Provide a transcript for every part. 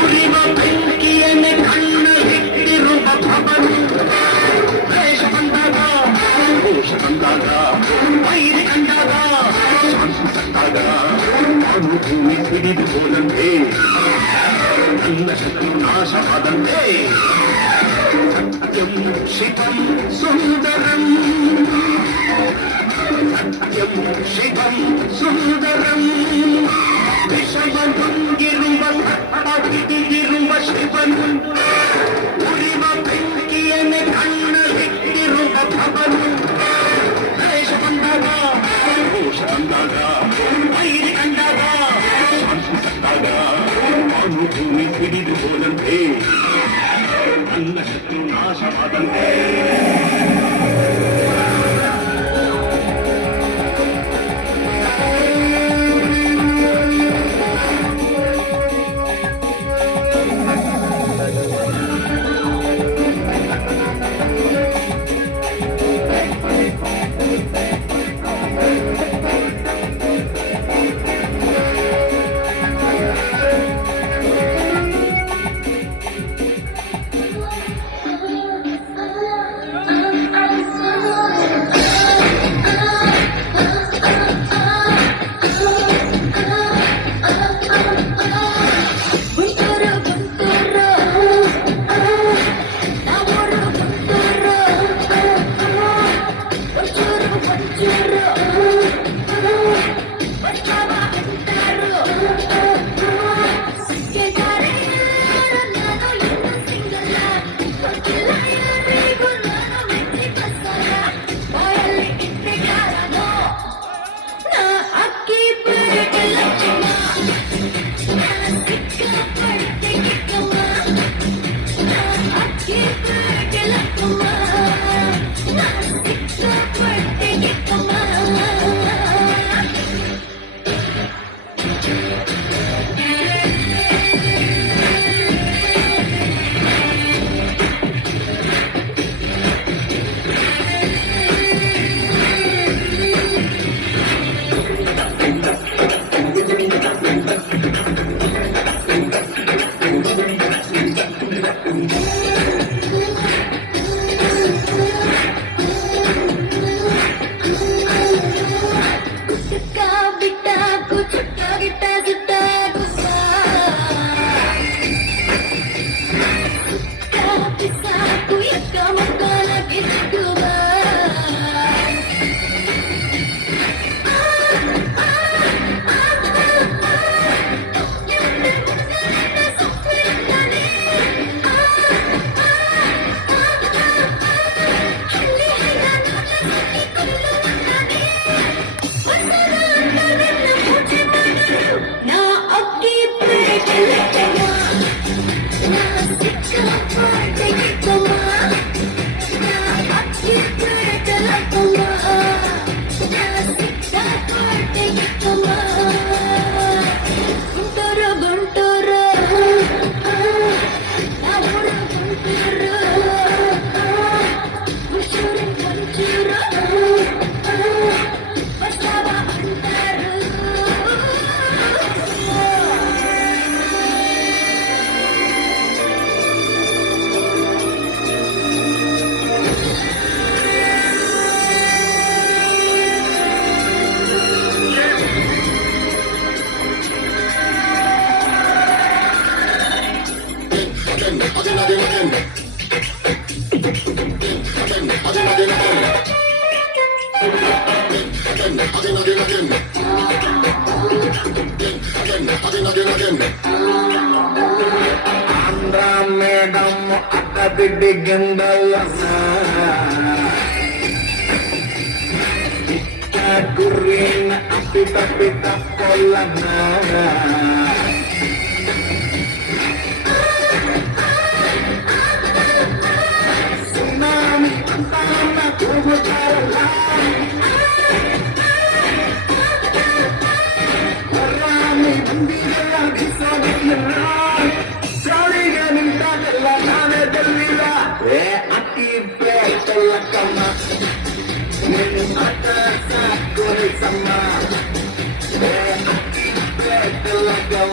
ಉರಿವ ಬೆಂಕಿಯನ್ನೇ ಕಣ್ಣ ಹಿಡಿದಿರುವ ಭವನು ವೇಷ ಬಂದಾಗ ಘೋಷ ಬಂದಾಗ ವೈರಿ ಕಂಡಾಗ ಕಂಡಾಗ ನಾನು ಭೂಮಿ ಹಿಡಿದು ಹೋದಂತೆ ನನ್ನ ಶತ್ರು ನಾಶವಾದಂತೆ ಸತ್ಯಂ ಶಿವಂ ಸುಂದರಂ ಸತ್ಯಂ ಶಿವಂ ಸುಂದರಂ ವಿಷಯ ನುಂಗಿರುವ ಹಿಡಿದಿರುವ ಶಿವನು ಉರಿವ ಬೆಂಕಿಯನ್ನೇ ಕಣ್ಣ ಹಿಡಿದಿರುವ ಭವನು ವೇಷ ಬಂದಾಗ ಘೋಷ ಬಂದಾಗ ವೈರಿ ಕಂಡಾಗ ಸತ್ತಾಗ ನಾನು ಭೂಮಿ ಹಿಡಿದು ಹೋದಂತೆ ನನ್ನ ಶತ್ರು ನಾಶವಾದಂತೆ Andra medam akadidi gendalana Ikadurin apita-pita kolana Tsunami antara kubutara Rami bandira bisa dikenal Jaliga minta kelakane delila Aki betul kama Minum atas aku sama Aki betul kama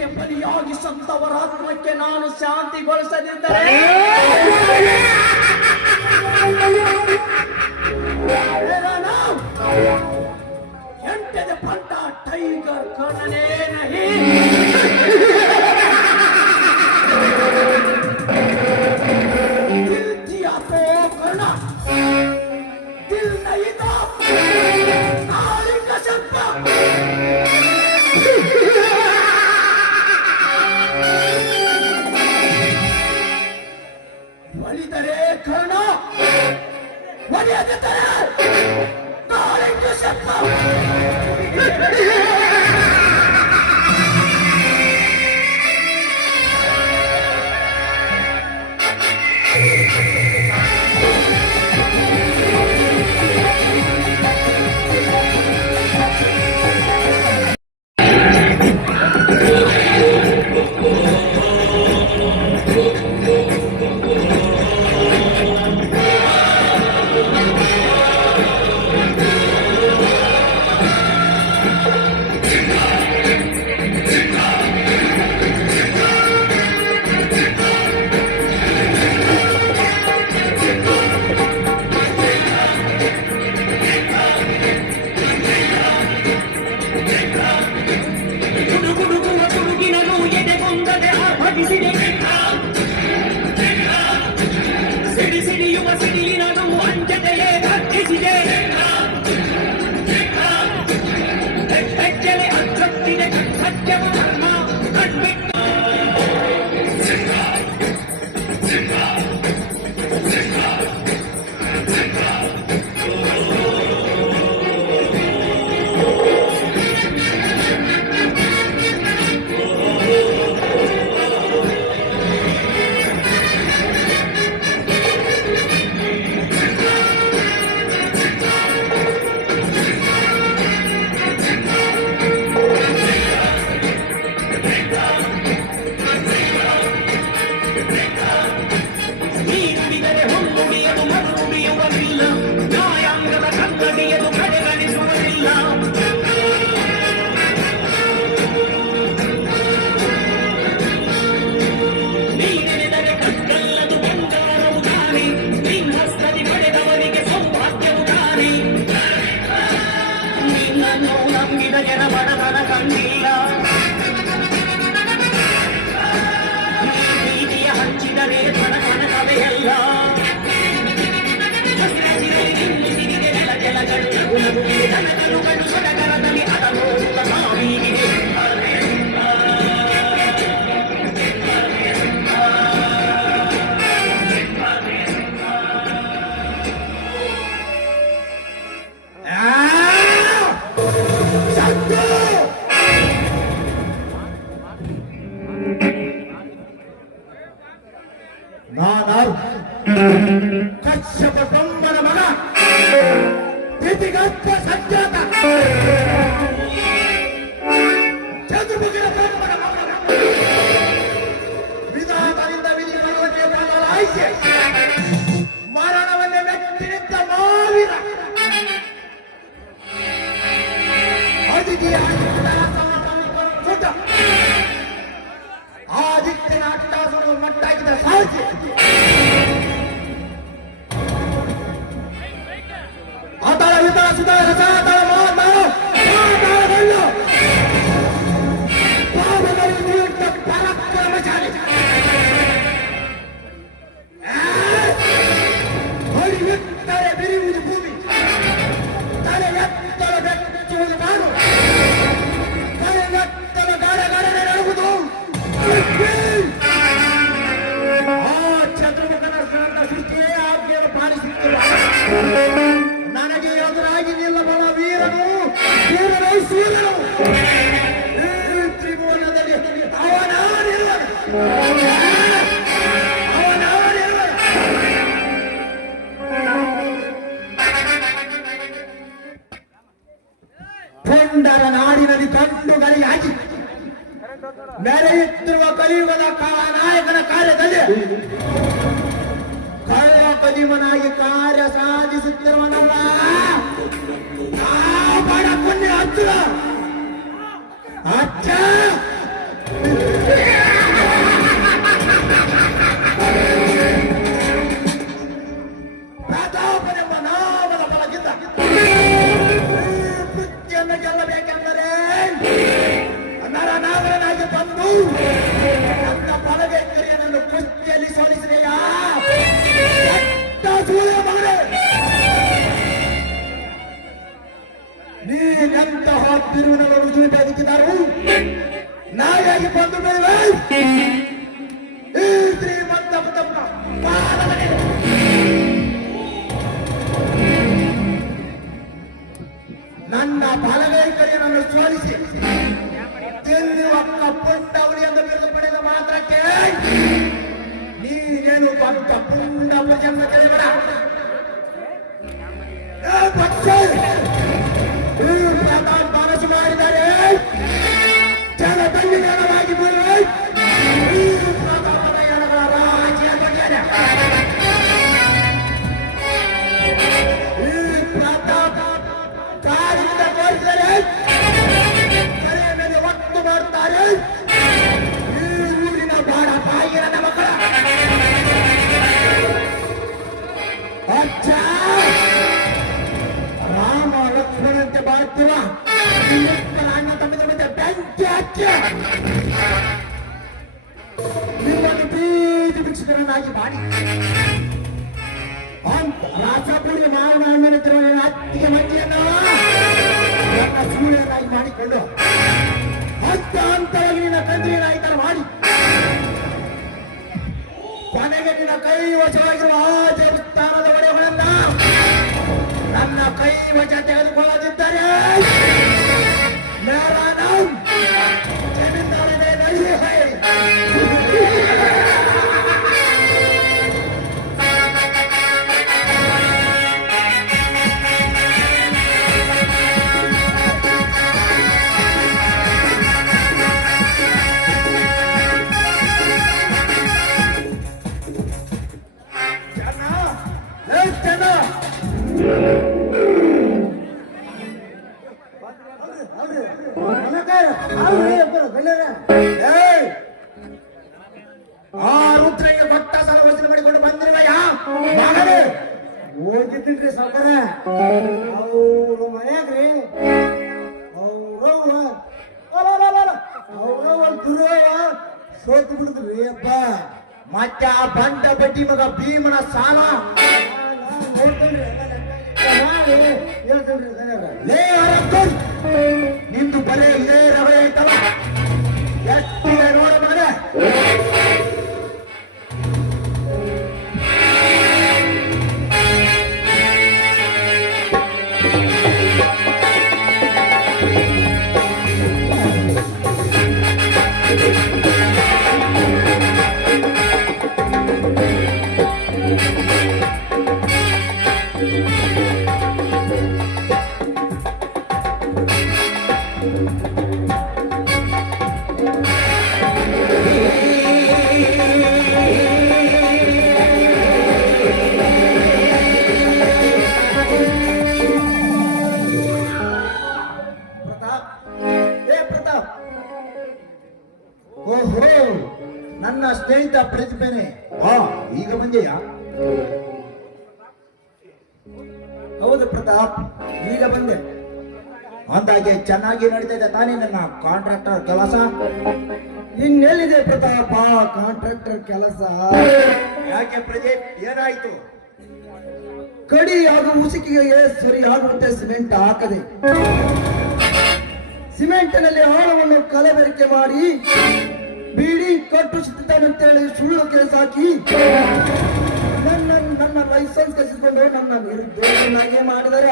ವಿಷಕ್ಕೆ ಬಲಿಯಾಗಿ ಸತ್ತವರ ಆತ್ಮಕ್ಕೆ ನಾನು ಶಾಂತಿಗೊಳಿಸದಿದ್ದರೆ ಎಂಟದ ಪಟ್ಟ ಟೈಗರ್ ಕಣನೇ ನಹಿ दिल दिया तो करना दिल नहीं तो नाली का चप्पा वली तरे करना वली अदे तरे नाली का चप्पा ಕಶ್ಯಪ ಬ್ರಹ್ಮನ ಮಗ ಪ್ರೀತಿಗಪ್ಪ ಸಜ್ಜಾತ ಚಂದ್ರಮುಖಿಯ ಬ್ರಹ್ಮನ ಮಗ ವಿಧಾನದಿಂದ ವಿಧಿಗಳಿಗೆ ಬದಲಾಯಿಸಿ ಮರಣವನ್ನೇ ಮೆಟ್ಟಿನಿದ್ದ ಮಾವೀರ ಅತಿಥಿಯ ಸುತ ಆದಿತ್ಯನ ಅಟ್ಟಾಸನ ಮಟ್ಟಾಗಿದ್ದ ಸಾಕ್ಷಿ ಆತಾಳ ವಿತಾಳ ಸುಧಾರ ಸಾತಾಳ ಮಾತಾಡಬಲ್ಲು ಪಾಪದಲ್ಲಿ ನಿಯುಕ್ತ ಪರಾಕ್ರಮಶಾಲಿ ಹೊಡೆಯುತ್ತರೆ ಬಿರಿಯುವುದು ಭೂಮಿ ತಲೆ ಎತ್ತಲ ಬೆಚ್ಚುವುದು ಮಾಡು ತಲೆ ಎತ್ತಲ ಗಡಗಡನೆ ನಡುವುದು ಆ ಚಂದ್ರಮುಖನ ಸೃಷ್ಟಿಯೇ ಆಜ್ಞೆಯನ್ನು ಪಾಲಿಸುತ್ತಿಲ್ಲ ನನಗೆ ಎದುರಾಗಿ ನಿಲ್ಲಬಲ್ಲ ವೀರನು ವೀರನೈಸೀರನು ತ್ರಿಭುವನದಲ್ಲಿ ಅವನಾರಿರುವನು ಪುಂಡರ ನಾಡಿನಲ್ಲಿ ಕಣ್ಣುಗಳಿಯಾಗಿ ಮೆರೆಯುತ್ತಿರುವ ಕಲಿಯುಗದ ನಾಯಕನ ಕಾರ್ಯದಲ್ಲಿ ಕಳ್ಳ ಕದಿಮನಾಗಿ ಕಾರ್ಯ ಸಾಧಿಸುತ್ತಿರುವನಲ್ಲ ಬಡ ಪುಣ್ಯ ಅಚ್ಚ ನೀನೆಂತಹ ತಿರುವಿನವರು ಜೀವಿತ ಬದುಕಿದರು ನಾಯಾಗಿ ಬಂದು ಮೇಲೆ ಈ ಶ್ರೀಮಂತ ನನ್ನ ಬಲಗೈ ಕಡೆಯನ್ನು ಸೋಲಿಸಿ ತಿನ್ನುವ ಪುಂಡವಳಿ ಎಂದು ಬಿರುದು ಪಡೆದ ಮಾತ್ರಕ್ಕೆ ನೀನೇನು ಬಂದ ಪುಂಡ ಪ್ರಜೆಯನ್ನು ಕೇಳಿಬೇಡ. ಮನಸ್ಸು ಮಾಡಿದ್ದಾರೆ ಜನದಲ್ಲಿ ಜನವಾಗಿ ಪ್ರತಾಪದ ಎಣಗಳ ರಾಜ್ಯ ಬಗ್ಗೆ ಈ ಪ್ರತಾಪ ಕಾರಿಂದ ತೋರಿಸಿದರೆ ಮನೆಯ ಮೇಲೆ ಒತ್ತು ಮಾಡ್ತಾರೆ. ಈ ಊರಿನ ಬಾಡ ಬಾಯಿನ ಮಕ್ಕಳ ಅಚ್ಚ ರಾಮ ಲಕ್ಷ್ಮಣಂತೆ ಬಾಳುತ್ತಿರುವ ಅಣ್ಣ ತಮ್ಮಿದ ಮಧ್ಯೆ ಬೆಂಕಿ ಹಚ್ಚಿ ನಿಮ್ಮನ್ನು ಬೀದಿ ಭಿಕ್ಷುಕರನ್ನಾಗಿ ಮಾಡಿ ರಾಜಪುರಿ ಮಾವಿನ ಮೇಲೆ ತಿರುವ ಅತ್ತಿಗೆ ಮಂಜಿಯನ್ನು ನನ್ನ ಸೂರ್ಯನಾಗಿ ಮಾಡಿಕೊಂಡು ಹಂತವಾಗಿ ನಿನ್ನ ತಂದೆಯನಾಗಿ ಮಾಡಿ ಕೊನೆಗೆ ನಿನ್ನ ಕೈ ವಶವಾಗಿರುವ ಆ ದೇವಸ್ಥಾನದ ಒಡೆಯಗಳನ್ನ ನನ್ನ ಕೈ ವಶ ತೆಗೆದುಕೊಳ್ಳದಿದ್ದರೆ ಮೇರಾ ನಾಮ್ ಜಮೀನ್ದಾರನೇ ನಹೀ ಹೈ. ಆ ರುದ್ರಯ್ಯ ಭಕ್ತ ಸಾಲ ವಸೂಲಿ ಮಾಡಿಕೊಂಡು ಬಂದಿರುವಯ್ಯ ಹೋಗಿದ್ದೀನ್ರಿ ಸಾವುಕಾರ ಅವ್ರ ಮನ್ಯಾಗ್ರಿ ಅವ್ರವ್ವ ದುರ್ವಯ್ಯ ಸೋತು ಬಿಡುದ್ರಿ ಅಪ್ಪ. ಮತ್ತೆ ಆ ಬಂಡ ಬಡ್ಡಿ ಮಗ ಭೀಮನ ಸಾಲ ನಿಂದು ಬರೇ ಇದೇ ರವೆ ಐತಲ್ಲ ಎಷ್ಟಿದೆ ನೋಡ ಮಗನೇ. ಓಹೋ, ನನ್ನ ಸ್ನೇಹಿತ ಪ್ರತಿಭೆನೆ ಈಗ ಬಂದೆಯಾ? ಹೌದು ಪ್ರತಾಪ್, ಈಗ ಬಂದೆ. ಅಂದಾಗೆ ಚೆನ್ನಾಗಿ ನಡೀತಾ ಇದೆ ತಾನೇ ನನ್ನ ಕಾಂಟ್ರಾಕ್ಟರ್ ಕೆಲಸ? ಇನ್ನೆಲ್ಲಿದೆ ಪ್ರತಾಪ ಕಾಂಟ್ರಾಕ್ಟರ್ ಕೆಲಸ? ಯಾಕೆ ಪ್ರದೀಪ್, ಏನಾಯ್ತು? ಕಡಿ ಹಾಗೂ ಉಸುಕಿಗೆ ಸರಿಯಾಗುವಂತೆ ಸಿಮೆಂಟ್ ಹಾಕದೆ ಸಿಮೆಂಟಿನಲ್ಲಿ ಆಳವನ್ನು ಕಲಬೆರಕೆ ಮಾಡಿ ಬೀಡಿ ಕಟ್ಟುತ್ತಿದ್ದಾನಂತೇಳಿ ಸುಳ್ಳು ಕೇಸ್ ಹಾಕಿ ನನ್ನ ಲೈಸೆನ್ಸ್ ಕಸಿಕೊಂಡು ನನ್ನ ನಿರುದ್ಯೋಗನಾಗೆ ಮಾಡಿದರ.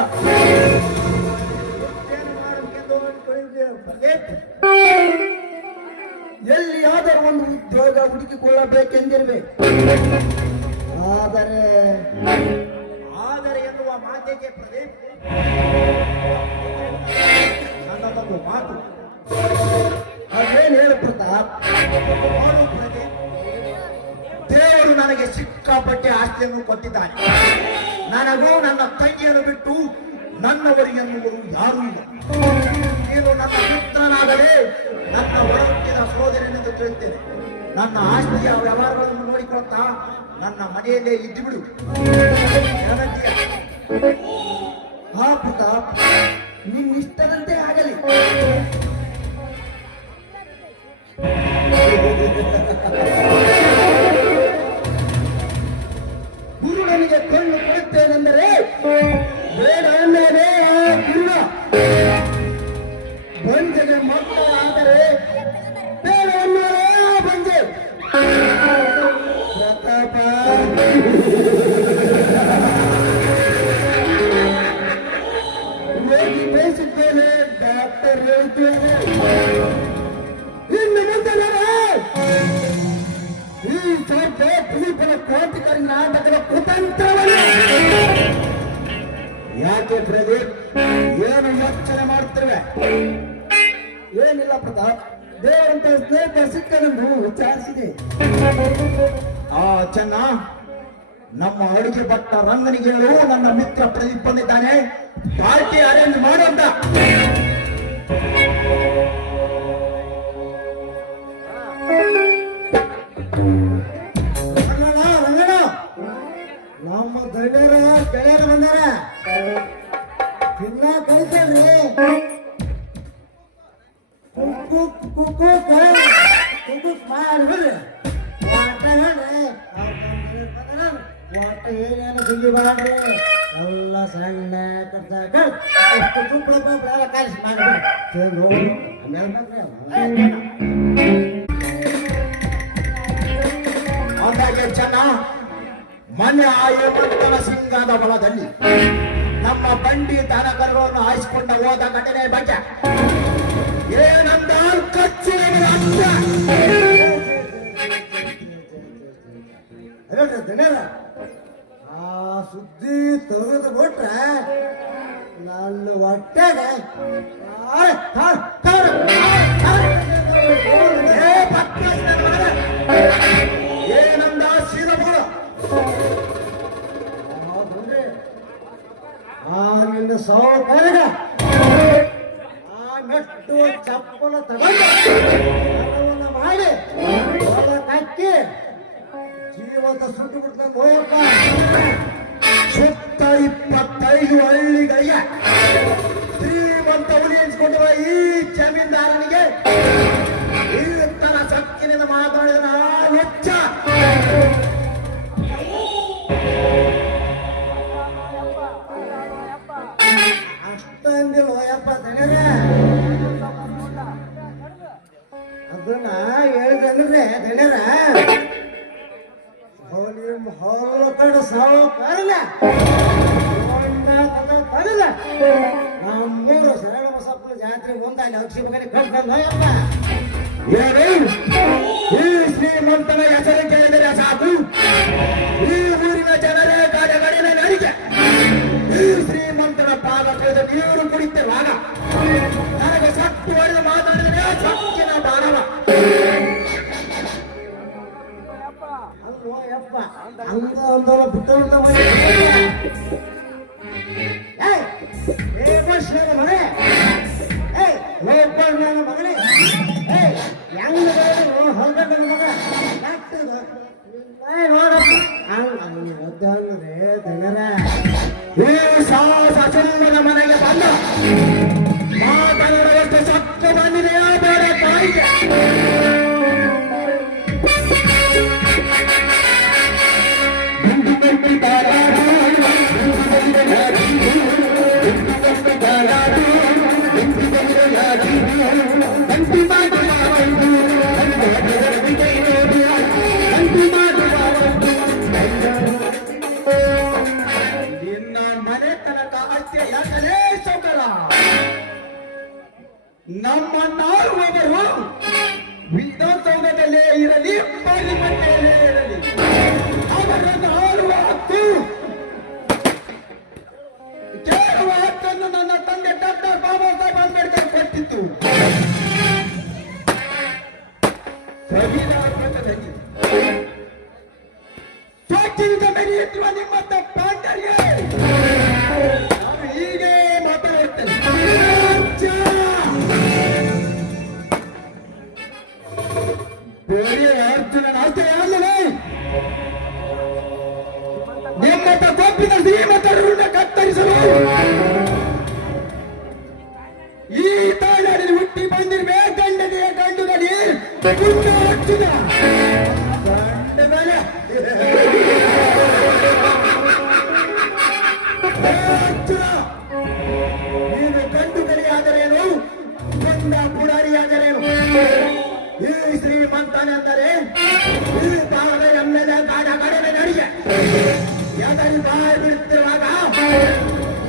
ಎಲ್ಲಿಯಾದರೂ ಒಂದು ಉದ್ಯೋಗ ಹುಡುಕಿಕೊಳ್ಳಬೇಕೆಂದಿರಬೇಕು. ಆದರೆ ಎನ್ನುವ ಮಾತಿಗೆ ಪ್ರದೀಪ್ ನನ್ನದೊಂದು ಮಾತು. ಅದೇನು ಹೇಳು ಪ್ರತಾಪ್? ದೇವರು ನನಗೆ ಸಿಕ್ಕಾಪಟ್ಟೆ ಆಸ್ತಿಯನ್ನು ಕೊಟ್ಟಿದ್ದಾನೆ. ನನಗೂ ನನ್ನ ತಂಗಿಯನ್ನು ಬಿಟ್ಟು ನನ್ನವರು ಎನ್ನುವರು ಯಾರೂ ಇಲ್ಲ. ನೀನು ನನ್ನ ಪುತ್ರನಾಗಲೇ ನನ್ನ ಒಳಗಿನ ಸಹೋದರನೆಂದು ತಿಳಿಯುತ್ತೇನೆ. ನನ್ನ ಆಸ್ತಿಯ ವ್ಯವಹಾರಗಳನ್ನು ನೋಡಿಕೊಳ್ತಾ ನನ್ನ ಮನೆಯಲ್ಲೇ ಇದ್ದು ಬಿಡು. ಹಾ ಪ್ರತಾಪ್, ನಿನ್ನಿಷ್ಟದಂತೆ ಆಗಲಿ. ಗುರು ನನಗೆ ಕಣ್ಣು ಕೊಡುತ್ತೇನೆಂದರೆ ಬೇಡ ಅಂದರೆ ಗುರು ಆದರೆ ಬೇರೆಯಲ್ಲೇ ಬಂದೆ ಪ್ರತಾಪ ಹೋಗಿ ಬೇಯಿಸಿದ್ದೇನೆ ಡಾಕ್ಟರ್ ಹೇಳ್ತೇನೆ ಇನ್ನು ಮುಂದೆ ಈ ಸ್ವಲ್ಪ ಫಿಲಿಪನ ಕ್ರಾಂತಿಕಾರಿ ನಾಟಕದ ಕುತಂತ್ರವಲ್ಲ ಯಾಕೆ ಪ್ರದೀಪ್ ಏನು ಯೋಚನೆ ಮಾಡ್ತೇವೆ ಏನಿಲ್ಲ ಪ್ರತಾಪ್ ದೇವರಂತ ಸ್ನೇಹಿತ ಸಿಕ್ಕನೆಂದು ವಿಚಾರಿಸಿದೆ ಆ ಚೆನ್ನ ನಮ್ಮ ಅಡುಗೆ ಭಟ್ಟ ರಂಗನಿಗೆ ಹೇಳು ನನ್ನ ಮಿತ್ರ ಪ್ರದೀಪ್ ಬಂದಿದ್ದಾನೆ ಪಾರ್ಟಿ ಅರೇಂಜ್ ಮಾಡು ಅಂತ ರಂಗಣ ನಮ್ಮ ಗಣ್ಯರ ಗೆಳೆಯರು ಬಂದಾರ ತಿನ್ನ ಕಳಿಸಲ್ರಿ ಕುಕ್ಕು ಮಾಡ್ಬಿಡ್ರಿ ಒಟ್ಟು ಏನೇನು ಸುದ್ದಿ ಮಾಡ್ರಿ ಎಲ್ಲ ಸಣ್ಣ ಅಷ್ಟು ತುಪ್ಪಳ ಕಲಿಸಿ ಮಾಡ್ಬಿಡ್ರಿ ಅಂದಾಗೆ ಚೆನ್ನ ಮೊನ್ನೆ ಆ ಹೇಮಂತನ ಸಿಂಗದ ಹೊಲದಲ್ಲಿ ನಮ್ಮ ಬಂಡಿ ದನಕರುಗಳನ್ನು ಹಾಯಿಸಿಕೊಂಡು ಹೋದ ಘಟನೆ ಬಗ್ಗೆ ಏನಂದ ಕಚ್ಚಿ ಆ ಸುದ್ದಿ ತೆಗೆದು ಬಿಟ್ರೆ ನನ್ನ ಹೊಟ್ಟೆಗೆ ಏನಂದ ಸೀದಬೋಳ ಆ ನಿನ್ನ ಸೌಕರ್ಯ ಆ ಮೆಟ್ಟು ಚಪ್ಪಲ ತಗೊಂಡು ಮಾಡಿ ಕಕ್ಕಿ ಜೀವಂತ ಸುಟ್ಟು ಬಿಡ್ತಾನೆ ಹೋಯಪ್ಪ ಸುತ್ತ 25 ಹಳ್ಳಿಗಳಿಗೆ ಶ್ರೀಮಂತ ಹುಲಿ ಎನ್ಸ್ಕೊಂಡಿರುವ ಈ ಜಮೀನ್ದಾರನಿಗೆ ಈ ತರ ಸಕ್ಕಿನಿಂದ ಮಾತಾಡಿದ ವೆಚ್ಚ ಅಷ್ಟೊಂದಿಲ್ಲ ಹೋಯಪ್ಪ ತಗರೆ ಅದನ್ನ ಹೇಳಿದಂದ್ರೆ ತಗರ ಹೊಲ ಕಡೆ ಸಾವು ಕರಲ ತಗಲ ನಮ್ಮೂರು ಸರಳ ಬಸಪ್ಪನ ಜಾತ್ರೆ ಮುಂದಾಗಿ ಅಕ್ಷಿ ಬಗ್ಗೆ ಕಟ್ಕೊಂಡು ಹೋಯಪ್ಪ ಈ ಶ್ರೀಮಂತನ ಹೆಸರು ಕೇಳಿದರೆ ಸಾಕು ಈ ಊರಿನ ಜನರೇ ಕಾರ್ಯಗಳಿನ ನಡಿಗೆ ಈ ಶ್ರೀಮಂತನ ಪಾದ ಕಳೆದ ನೀರು ಕುಡಿತೇವಾಗ ನನಗೆ ಸತ್ತು ಹೊಡೆದು ಮಾತಾಡಿದರೆ ಸಕ್ಕಿನ ಬಾಣವ ಅಲ್ಲೋಯಪ್ಪ ಹಂಗ ಒಂದರ ಬಿಟ್ಟು ಮನೆ ನನ್ನ ಮಗನೇ ಹೆಂಗ ಹೊರಗಡೆ ಮಗ ನೋಡಪ್ಪ ಹಂಗಂದ್ರೆ ದನರ ಈ ಸಾಸನ ಮನೆಗೆ ಬಂದ ಮಾತನಾಡುವಷ್ಟು ಸತ್ತ ಬಂದಿದೆಯಾ ಬೇಡ ತಾಯಿಗೆ ನಮ್ಮನ್ನಾಳುವವರು ವಿಧಾನಸೌಧದಲ್ಲೇ ಇರಲಿ ಪಾರ್ಲಿಮೆಂಟಲ್ಲೇ ಇರಲಿ ಅವರನ್ನು ಆಳುವ ಹಕ್ಕು ಕೇಳುವ ಹಕ್ಕನ್ನು ನನ್ನ ತಂದೆ ಡಾಕ್ಟರ್ ಬಾಬಾ ಸಾಹೇಬ್ ಅಂಬೇಡ್ಕರ್ ಕೊಟ್ಟಿತ್ತು ಸಂವಿಧಾನದಲ್ಲಿ ಸ್ವಾತಂತ್ರ್ಯದ ಮೆರೆಯುತ್ತಿರುವ ನಿಮ್ಮತ್ತ ಪಾಂಡರ್ಯ ಹೀಗೆ ಮಾತಾಡುತ್ತೇನೆ ಬೇರೆ ಅರ್ಜುನನ ಆಸ್ತೆಯಲ್ಲವೇ ನಿಮ್ಮತ್ತ ಕೊಪ್ಪಿನ ಶ್ರೀಮಂತರನ್ನ ಕತ್ತರಿಸಲು ಈ ತಾಯ್ನಾಡಿನಲ್ಲಿ ಹುಟ್ಟಿ ಬಂದಿರುವೆ ಗಂಡನೆಯ ಗಂಡುಗಡಿ ಪುಣ್ಯ ಅರ್ಜುನ ಗಂಡ ಮೇಲೆ ಅರ್ಜುನ ನೀನು ಗಂಡು ಗಡಿಯಾದರೇನು ಗಂಡ ಪುಡಾರಿಯ ಶ್ರೀಮಂತನೆಂದರೆ ಈ ಭಾಗದ ಎಮ್ಮೆಲೆ ಕಾಡ ಕಡಿಮೆ ನಡಿಗೆ ಎದರಿ ಬಾಯಿ ಬಿಡುತ್ತಿರುವಾಗ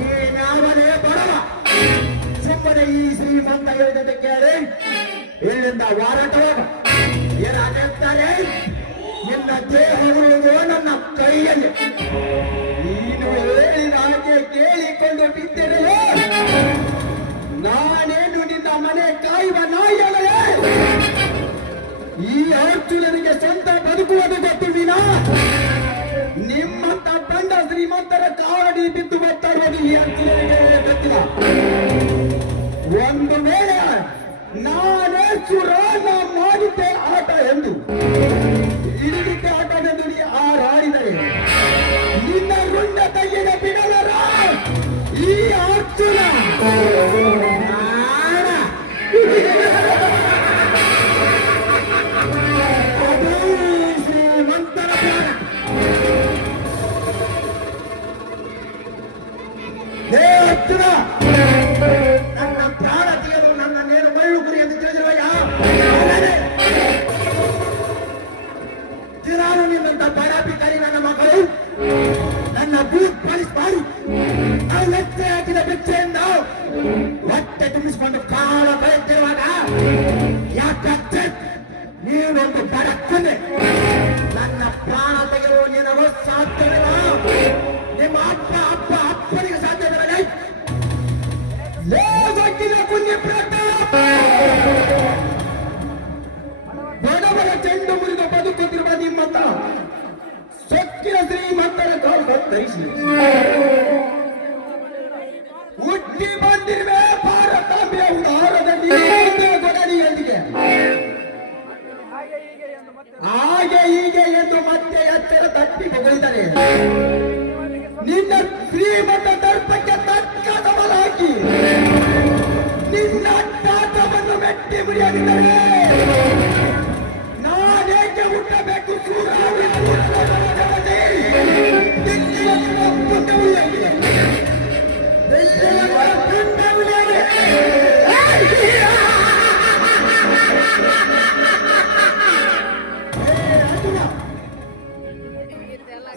ನೀನಾವನೇ ಬಡವ. ಸುಮ್ಮನೆ ಈ ಶ್ರೀಮಂತ ಹೇಳಿದಂತೆ ಕೇಳಿ ಇಲ್ಲಿಂದ ವಾರಾಟ ಹೋಗ. ಏನಾಗುತ್ತಾರೆ ನಿನ್ನ ದೇಹವಿರುವುದು ನನ್ನ ಕೈಯಲ್ಲಿ. ನೀನು ಹೇಳಿದ ಹಾಗೆ ಕೇಳಿಕೊಂಡು ಬಿದ್ದರೆ ನಾನೇನು ನಿನ್ನ ಮನೆ ಕಾಯುವ ನಾಯಿಗಳೇ? ಈ ಅರ್ಜುನನಿಗೆ ಸ್ವಂತ ಬದುಕುವುದು ಗೊತ್ತಿಲ್ಲ. ನಿಮ್ಮಂತ ಬಂಡ ಶ್ರೀಮಂತರ ಕಾವಡಿ ಬಿದ್ದು ಬರ್ತಾರೋದು ಈ ಅರ್ಜುನನಿಗೆ ಗೊತ್ತಿಲ್ಲ. ಒಂದು ವೇಳೆ ನಾನೇ ಸುರಾನ ಮಾಡಿದ್ದೆ ಆಟ ಎಂದು ಹಿಡಿದಿದ್ದೆ ಆಟವೆಂದು ನೀ ಆಡಿದರೆ ನಿನ್ನ ರುಂಡ ತಯ್ಯನ ಬಿಡಲರ ಈ ಅರ್ಜುನ. ಅದು ಶ್ರೀಮಂತರ ಪ್ರಾಣ. ಹೇ ಅರ್ಜುನ, ನನ್ನ ಪ್ರಾಣ ತೆಗೆದು ನನ್ನ ನೇರ ಮಳ್ಳು ಗುರಿ ಎಂದು ತಿಳಿದಿರುವಯ್ಯ. ದಿನಾನು ನಿನ್ನಂತ ಬಡಾಪಿಕಾರಿ ನನ್ನ ಮಕ್ಕಳು ನನ್ನ ಬೂತ್ ಪಾಲಿಸ್ ಮಾಡಿ ನಾವು ಲೆಕ್ಕ ಹಾಕಿದ ಭಿಕ್ಷೆಯಿಂದ ಹೊಟ್ಟೆ ತುಂಬಿಸಿಕೊಂಡು ಕಾಲ ಕಳೆಯುತ್ತಿರುವಾಗ ಯಾಕೆ ನೀನೊಂದು ಬಡಕ್ಕನೆ ನನ್ನ ಪ್ರಾಣ ತೆಗೆಯುವ ನಿನಗೂ ಸಾಧ್ಯವಿಲ್ಲ. ನಿಮ್ಮ ಅಪ್ಪನಿಗೆ ಸಾಧ್ಯವಿಲ್ಲ. ಪುಣ್ಯ ಪ್ರತಾಪ ಬಡವರ ಚೆಂಡು ಮುರಿದು ಬದುಕುತ್ತಿರುವ ನಿಮ್ಮಂತ ಸೊಕ್ಕಿನ ಶ್ರೀಮಂತರ ಕಾಲು ಕತ್ತರಿಸಿ ಹುಟ್ಟಿ ಬಂದಿರುವೆ ಭಾರತಾಂಬೆಯ ಉದಾರದಲ್ಲಿ ಗೊಡನಿಯೊಂದಿಗೆ ಹಾಗೆ ಹೀಗೆ ಎಂದು ಮತ್ತೆ ಎಚ್ಚರ ತಟ್ಟಿ ಹೊಗಳಿದರೆ ನಿನ್ನ ಶ್ರೀಮಂತ ದರ್ಪಕ್ಕೆ ತಕ್ಕ ಸವಾಲು ಹಾಕಿ ನಿನ್ನ ಅಟ್ಟಾಟವನ್ನು ಮೆಟ್ಟಿ ಮುರಿಯದಿದ್ದರೆ ನಾನೇಕೆ ಹುಟ್ಟಬೇಕು?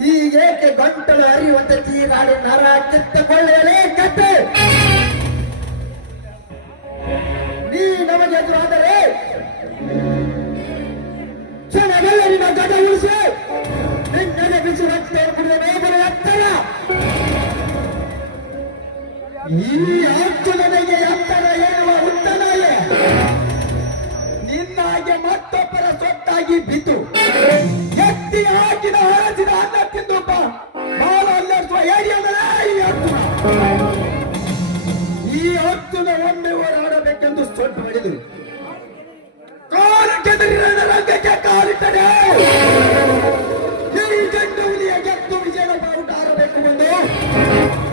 ಹೀಗೇಕೆ ಗಂಟಲು ಅರಿಯುವಂತೆ ತೀರಾಡಿ ನರ ಕಿತ್ತುಕೊಳ್ಳಲೇ ಕಟ್ಟು. ನೀ ನಮಗೆ ಎದುರಾದರೆ ಕ್ಷಣವೆಲ್ಲ ನಿನ್ನ ಗಡ ಉಳಿಸಿ ನಿನ್ನೆಲೆ ಬಿಸಿ ರಕ್ತ ಕುಡಿದ ಮೇಬಲ ಎತ್ತರ. ಈ ಅರ್ಜುನನಿಗೆ ಎತ್ತರ ಹೇಳುವ ಉತ್ತನಾಯೇ ನಿನ್ನಾಗೆ ಮತ್ತೊಬ್ಬರ ಸೊಟ್ಟಾಗಿ ಬಿದ್ದು ಎತ್ತಿ ಹಾಕಿದ ಹಳಸಿದ ಅನ್ನ ತಿಂದು ಬಾಲ ಅಲ್ಲರಿಸುವ ಏರಿಯಾದಲೇ ಈ ಅರ್ಜುನ ಒಮ್ಮೆ ಹೋರಾಡಬೇಕೆಂದು ಸೊಟ್ಟು ಮಾಡಿದರು. ಕಾಲು ಕೆದರಿದ ರಂಗಕ್ಕೆ ಕಾಲಿಟ್ಟರೆ ಈ ಗಂಡು ಹುಲಿಯ ಗೆದ್ದು ವಿಜಯನ ಬಾವುಟ ಆರಬೇಕು ಎಂದು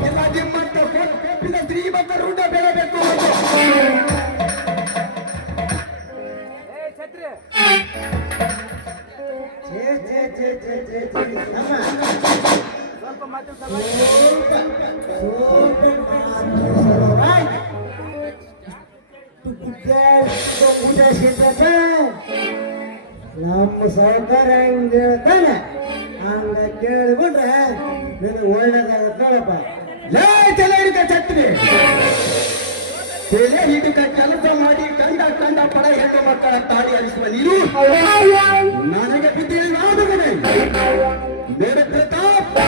ಇಲ್ಲ ನಿಮ್ಮಂತ ಕೊಪ್ಪಿದ ಶ್ರೀಮಂತರು ಊಟ ಬೆಳಬೇಕು ನಮ್ಮ ಸೌಕರ್ಯ ಹೆಂಗ್ ಹೇಳ್ತಾನೆ ಹಂಗ ಕೇಳಿಕೊಂಡ್ರೆ ನಿನಗೆ ಒಳ್ಳೇದಾಗತ್ತೆ ನೋಡಪ್ಪ. ತಲೆ ಹಿಡಿಕ ಛತ್ರಿ ತಲೆ ಹಿಡಿಕ ಕೆಲಸ ಮಾಡಿ ಕಂಡ ಪಡ ಹೆಣ್ಣು ಮಕ್ಕಳ ತಾಡಿ ಹರಿಸುವ ನೀರು ನನಗೆ ಬುದ್ಧಿಯಾಗದೆ ಬೇರೆ ಪ್ರತಾಪ್.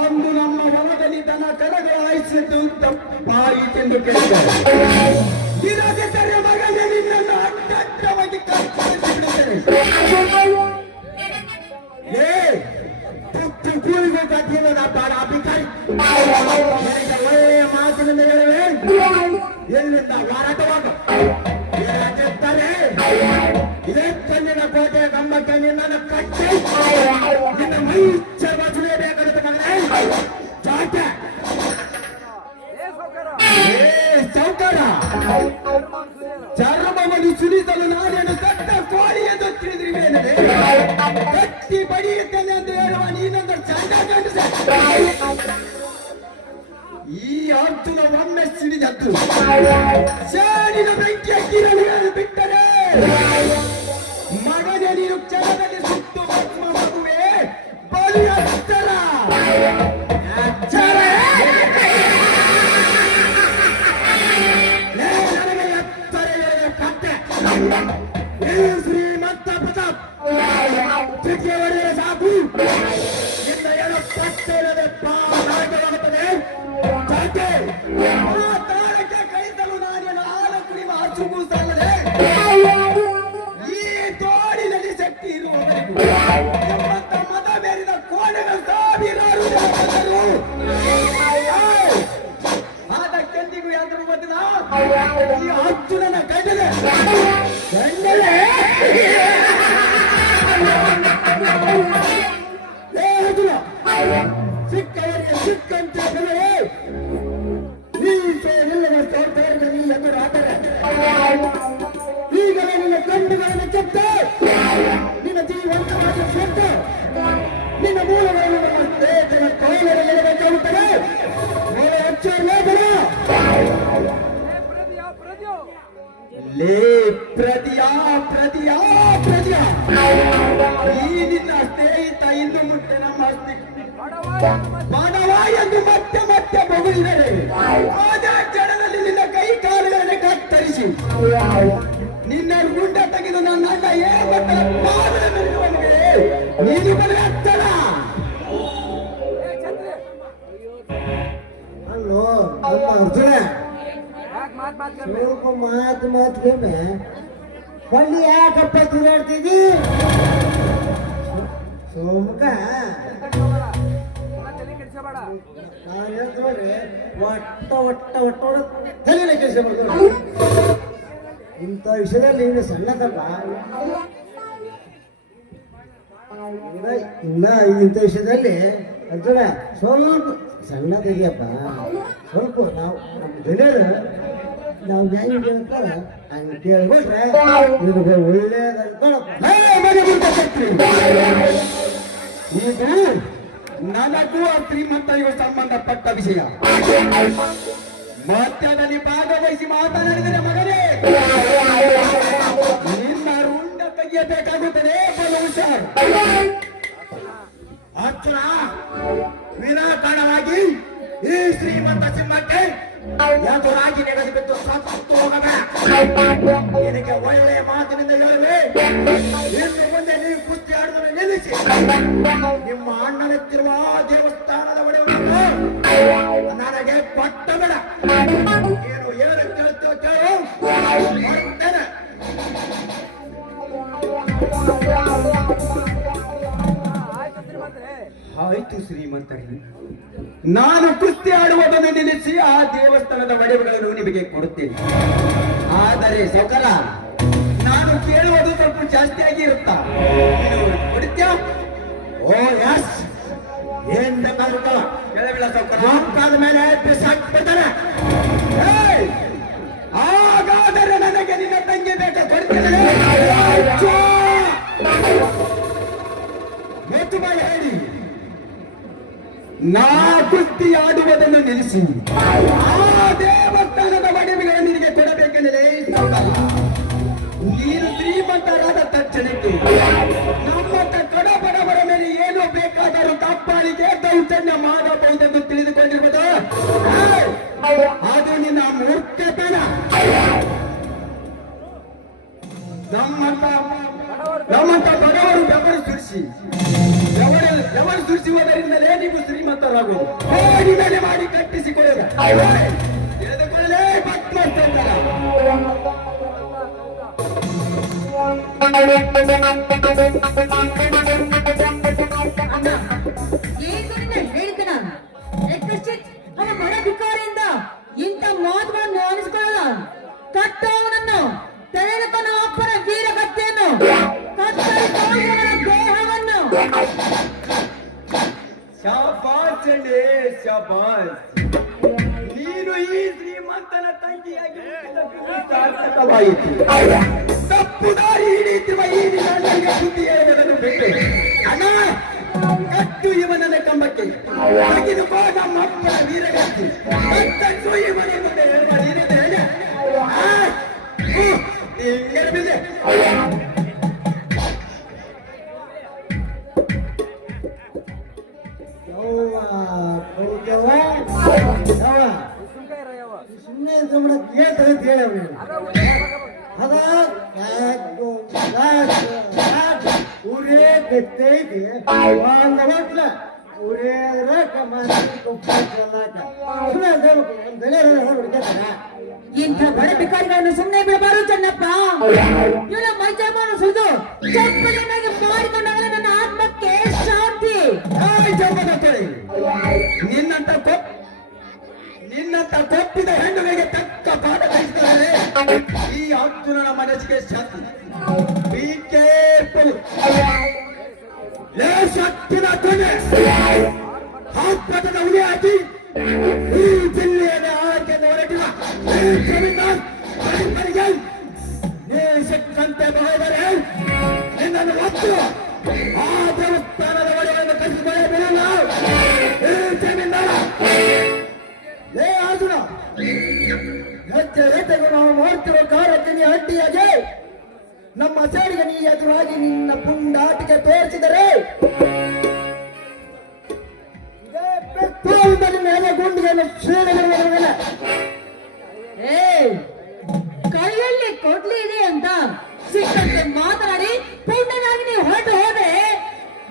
ಅಂದು ನಮ್ಮ ಹೊಲದಲ್ಲಿ ತನ್ನ ಕರಗಳು ಆಯಿಸಿದ್ದು ತಪ್ಪಾಯಿತೆಂದು ಕೇಳಿದ್ದಾರೆ. ನಿರಾಸೆಯ ಮಗನೇ ನಿನ್ನನ್ನು ಅಡ್ಡವಾಗಿ ಕತ್ತರಿಸಿ ಬಿಡುತ್ತೇನೆ. ಕೂಲಿಬೇಕಾದ ಬಾಡ ಅಭಿಕಾರಿ ಒಳ್ಳೆಯ ಮಾತಿನಿಂದ ಹೇಳುವೆ. ಎಲ್ಲಿಂದ ವಾರಾಟವಾಗ ಏನಾಗುತ್ತಾರೆ ಇದೇ ಕಣ್ಣಿನ ಕೋಟೆ ಕಂಬಕ್ಕೆ ನಿನ್ನನ್ನು ಕಟ್ಟಿ ನಿನ್ನ ಮೈ ಚರ್ಮೇ ಬೇಕಾಗುತ್ತೆ ಮಗನೇ. ಚಾಟ ಚೌಕರ ಚರ್ಮವನ್ನು ಸುರಿಸಲು ನಾನೇನು ಕಟ್ಟ ಕೋಳಿ ಎಂದು ತಿಳಿದಿರುವೇನೆ. ಕಟ್ಟಿ ಬಡಿಯುತ್ತೇನೆ ಎಂದು ಹೇಳುವ ನೀನೊಂದು ಚಂದ ಗಂಡಸ. ಈ ಅರ್ಜುನ ಒಮ್ಮೆ ಸಿಡಿದದ್ದು ಸೇಡಿನ ಬೆಂಕಿಯ ಕಿರಣಿಯನ್ನು ಬಿಟ್ಟರೆ ಈ ಶ್ರೀಮಂತ ಪ್ರತಾಪ್ ಚಿಕ್ಕೆ ಹೊಡೆದರೆ ಸಾಕು ನಿನ್ನ ಎಡ ಪಟ್ಟಣದ ನಾಟವಾಗುತ್ತದೆ. ಜಾತೆ ಆ ತಾಳಕ್ಕೆ ಕೈಸಲು ನಾನು ಹಾಲ ಕುಡಿಯುವ ಹಸುಗೂ ಸಾಲದೆ ಈ ತೋಡಿನಲ್ಲಿ ಶಕ್ತಿ ಇರುವವರೆಗೂ ಎಂಬತ್ತ ಮತ ಬೇರಿದ ಕೋಣೆಗಳ ಸಾವಿರಾರು ಬಂದರು. ಅದಕ್ಕೆಂದಿಗೂ ಎದುರು ಬಂದಿನ ಈ ಅರ್ಜುನನ ಗಂಡಲೆ ಸಿಕ್ಕವರಿಗೆ ಸಿಕ್ಕಂತೆ ಬೆಲೆ ನೀಲ್ಲದ ಸೌಕರ್ಯದಲ್ಲಿ ಎದುರು ಆದರೆ ಈಗಲೇ ನಿನ್ನ ಕಣ್ಣುಗಳನ್ನು ಕೆತ್ತ ನಿನ್ನ ಜೀವಂತವಾಗಿ ಸ್ವಂತ ನಿನ್ನ ಮೂಲಗಳನ್ನು ನಮ್ಮ ಸ್ನೇಹಿತರ ಕೈಯಲ್ಲಿ ಎಳೆಬೇಕಾಗುತ್ತದೆ. ಲೇ ಪ್ರದಿಯಾ ಪ್ರದಿಯಾ ಪ್ರದಿಯಾ ಈ ನಿನ್ನ ಸ್ನೇಹಿತ ಇನ್ನು ಮುಂದೆ ನಮ್ಮ ಬಡವ ಎಂದು ಮತ್ತೆ ಮತ್ತೆ ಬಗುಳಿದರೆ ಅದೇ ಕ್ಷಣದಲ್ಲಿ ನಿನ್ನ ಕೈ ಕಾಲುಗಳನ್ನು ಕತ್ತರಿಸಿ ನಿನ್ನ ಗುಂಡ ತೆಗೆದು ನನ್ನ ಅಣ್ಣ ಏಮಕ್ಕಳ ಪಾದದ ಮೇಲಿರುವವನಿಗೆ ನೀನು ಬರಲಿ ಹತ್ತಲ. ಅಲ್ಲೋ ನಮ್ಮ ಅರ್ಜುನ ಸ್ವಲ್ಪ ಮಾತಿಗೆ ಹೊಳ್ಳಿ ಯಾಕಪ್ಪ ತಿರುಗಾಡ್ತಿದ್ದಿ ಸೋಮಕ ನಾನು ಹೇಳ್ತ ನೋಡ್ರಿ ಒಟ್ಟ ತಲೆಯಲ್ಲೇ ಕೆಲಸ ಮಾಡ್ತಾರೆ ಇಂಥ ವಿಷಯದಲ್ಲಿ ಇನ್ನು ಸಣ್ಣದಲ್ಲ ಇನ್ನ ಇಂಥ ವಿಷಯದಲ್ಲಿ ಅರ್ಜುನ ಸ್ವಲ್ಪ ಸಣ್ಣದಿದೆಯಪ್ಪ ಸ್ವಲ್ಪ ನಾವು ನಮ್ಮ ಜನರು ನಾವು ಹೆಂಗೆ ಹೇಳ್ತಾರ ಹಂಗೆ ಕೇಳ್ಬಿಟ್ರೆ ನಿನಗೆ ಒಳ್ಳೇದಂತ ಇದು ನನಗೂ ಆ ಶ್ರೀಮಂತನಿಗೂ ಸಂಬಂಧಪಟ್ಟ ವಿಷಯ. ಮಧ್ಯದಲ್ಲಿ ಭಾಗವಹಿಸಿ ಮಾತನಾಡಿದರೆ ಮಗನೇ ನಿನ್ನ ರುಂಡ ತೆಗೆಯಬೇಕಾಗುತ್ತದೆ. ಬಲು ಹುಷಾರ್. ಅರ್ಜುನ ವಿನಾಕಾರಣವಾಗಿ ಈ ಶ್ರೀಮಂತ ಸಿಂಹಕ್ಕೆ ಎದುರಾಗಿ ನೆಗೆದು ಬಿದ್ದು ಸತ್ತು ಹೋಗಬೇಡ. ನಿನಗೆ ಒಳ್ಳೆಯ ಮಾತಿನಿಂದ ಹೇಳುವೆ. ಇನ್ನು ಮುಂದೆ ನೀವು ಕುಸ್ತಿ ಆಡುವುದನ್ನು ನಿಲ್ಲಿಸಿ ನಿಮ್ಮ ಅಣ್ಣನೆತ್ತಿರುವ ದೇವಸ್ಥಾನದ ಒಡೆಯನ್ನು ನನಗೆ ಕೊಟ್ಟಬೇಡ. ಏನು ಕೇಳುತ್ತೋ ಕೇಳು. ಬರ್ತೇನೆ. ಆಯ್ತು ಶ್ರೀಮಂತರೇ, ನಾನು ಕುಸ್ತಿ ಆಡುವುದನ್ನು ನಿಲ್ಲಿಸಿ ಆ ದೇವಸ್ಥಾನದ ಒಡವೆಗಳನ್ನು ನಿಮಗೆ ಕೊಡುತ್ತೇನೆ. ಆದರೆ ಸೌಕರ ನಾನು ಕೇಳುವುದು ಸ್ವಲ್ಪ ಜಾಸ್ತಿಯಾಗಿ ಇರುತ್ತಾ ಕೊಡುತ್ತಾ? ಓ ಯಸ್, ಏನ್ ಬೇಕಾಗುತ್ತ ಹೇಳಬೇಡ ಸೌಕರ ಮೇಲೆ ಬಿಸಾಕ್ಬಿಡ್ತಾರೆ. ಹಾಗಾದರೆ ನನಗೆ ನಿನ್ನ ತಂಗಿ ಬೇಕ ಕೊಡ್ತೇನೆ. ಹೇಳಿ ನಾ ಕುಸ್ತಿ ಆಡುವುದನ್ನು ನಿಲ್ಲಿಸಿ ಆ ದೇವಸ್ಥಾನದ ಒಡವೆಗಳನ್ನು ನಿನಗೆ ಕೊಡಬೇಕೆಂದರೆ ನೀನು ಶ್ರೀಮಂತರಾದ ತಕ್ಷಣಕ್ಕೆ ನಮ್ಮಂತ ಕಡಬಡವರ ಮೇಲೆ ಏನು ಬೇಕಾದರೂ ತಪ್ಪಾಳಿಗೆ ದೌರ್ಜನ್ಯ ಮಾಡಬಹುದೆಂದು ತಿಳಿದುಕೊಂಡಿರುವುದು ಅದು ನಿನ್ನ ಮೂರ್ಖತನ. ನಮ್ಮಂತ ಬಡವರು ಬೆವರು ಸುರಿಸುವುದರಿಂದಲೇ ನೀವು ಶ್ರೀಮಂತರಾಗುವುದು. ಕೋಡಿ ಮೇಲೆ ಮಾಡಿ ಕಟ್ಟಿಸಿಕೊಳ್ಳುವುದು ತಿಳಿದುಕೊಳ್ಳಲೇ ಇಂಥ ಮಾತುಗಳನ್ನು ಆಲಿಸಿಕೊಳ್ಳಲ್ಲ. ಕಟ್ಟವನನ್ನು ತೆರೆದುಕೊಂಡ ಅಪ್ಪನ ವೀರಗತ್ತೆಯನ್ನು ದೇಹವನ್ನು ಶಾಬಾಸ್ ಶಾಬಾಸ್. ನೀನು ಈ ಶ್ರೀಮಂತನ ತಂಗಿಯಾಗಿ ಸಾರ್ಥಕವಾಯಿತು. ತಪ್ಪು ದಾರಿ ಹಿಡಿಯುತ್ತಿರುವ ಈ ನಿನ್ನ ಬುದ್ಧಿ ಹೇಳುವುದನ್ನು ಬಿಟ್ಟು ಅಣ್ಣ ಕಟ್ಟು ಇವನನ್ನ ಕಂಬಕ್ಕೆ ತೆಗೆದುಕೋ ನಮ್ಮ ಅಪ್ಪನ ವೀರಗತ್ತಿ ಕಟ್ಟು ಇವನ ಮುಂದೆ ಹಿಂಗೆ ಸುಮ್ಮನೆ ಕೇಳ್ತಾರೆ ಹೇಳಿ ಅದ ಊರೇ ಕೆತ್ತೈತಿ ಒಂದ ಮಟ್ಲ ಊರೇ ಇಂಥ ಬಡ ಬಿಕಾರಿಗಳನ್ನು ಸುಮ್ಮನೆ ಬಿಡಬಾರದು ಚೆನ್ನಪ್ಪ. ಇವನ ಮೈಜಮಾನು ಸುರಿದು ಚಪ್ಪಲಿನಾಗಿ ಮಾಡಿಕೊಂಡಾಗ ನನ್ನ ಆತ್ಮಕ್ಕೆ ಶಾಂತಿ. ನಿನ್ನಂತ ಕೊಪ್ಪಿದ ಹೆಣ್ಣುಗಳಿಗೆ ತಕ್ಕ ಪಾಠ ಕಲಿಸಿದರೆ ಈ ಅರ್ಜುನನ ಮನಸ್ಸಿಗೆ ಶಾಂತಿ. Be careful. ಶಕ್ತಿನ ಕೊನೆ ಹಾಸ್ಪಟದ ಉಳಿ ಹಾಕಿ ಈ ಜಿಲ್ಲೆಯ ಆಯ್ಕೆಯನ್ನು ಹೊರಟಿಲ್ಲ ಸಿಕ್ಕಂತೆ ಮಹೋದರೇ ನಿನ್ನನ್ನು ಒತ್ತು ಆ ದೇವಸ್ಥಾನದ ಒಡೆಯನ್ನು ಕಲಿಸಿಕೊಳ್ಳಬೇಕಿಲ್ಲ. ಈ ಜಮೀನ್ದಾರ ಲೇ ಅರ್ಜುನ, ಹೆಜ್ಜೆ ಹೆಜ್ಜೆಗೂ ನಾವು ಮಾಡ್ತಿರೋ ಕಾರ್ಯಕ್ಕೆ ನೀ ಅಡ್ಡಿಯಾಗಿ ನಮ್ಮ ಸೇಡಿಗೆ ನೀ ಎದುರಾಗಿ ನಿನ್ನ ಪುಂಡಾಟಿಕೆ ತೋರಿಸಿದರೆ ಮೇಲೆ ಗುಂಡಿಗೆಯನ್ನು ಶ್ರೀನಗರ ಕೈಯಲ್ಲಿ ಕೊಡ್ಲಿ ಇದೆ ಅಂತ ಸಿಕ್ಕಂತೆ ಮಾತನಾಡಿ ಪುಣ್ಯನಾಗಿ ನೀವು ಹೊರಟು ಹೋದ್ರೆ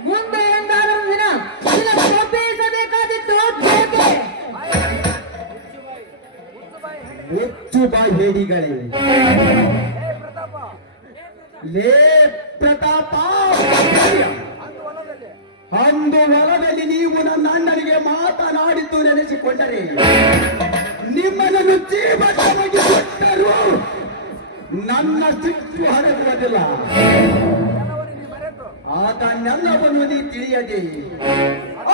ಮುಂದೆ ಎಂದಾದ್ರೂ ದಿನ ಕೊಬ್ಬಿಸಬೇಕಾದಿತ್ತು. ಹೆಚ್ಚು ಬಾಯಿ ಹೇಡಿಗಳೇ. ಲೇ ಪ್ರತಾಪ, ಅಂದು ಹೊಲದಲ್ಲಿ ನೀವು ನನ್ನ ಅಣ್ಣನಿಗೆ ಮಾತನಾಡಿದ್ದು ನೆನೆಸಿಕೊಂಡರೆ ನಿಮ್ಮನ್ನು ಜೀವನವಾಗಿ ಕೊಟ್ಟರು ನನ್ನ ಸಿಟ್ಟು ಹರಗುವುದಿಲ್ಲ. ಆತನೆಲ್ಲವನ್ನು ನೀ ತಿಳಿಯದೆ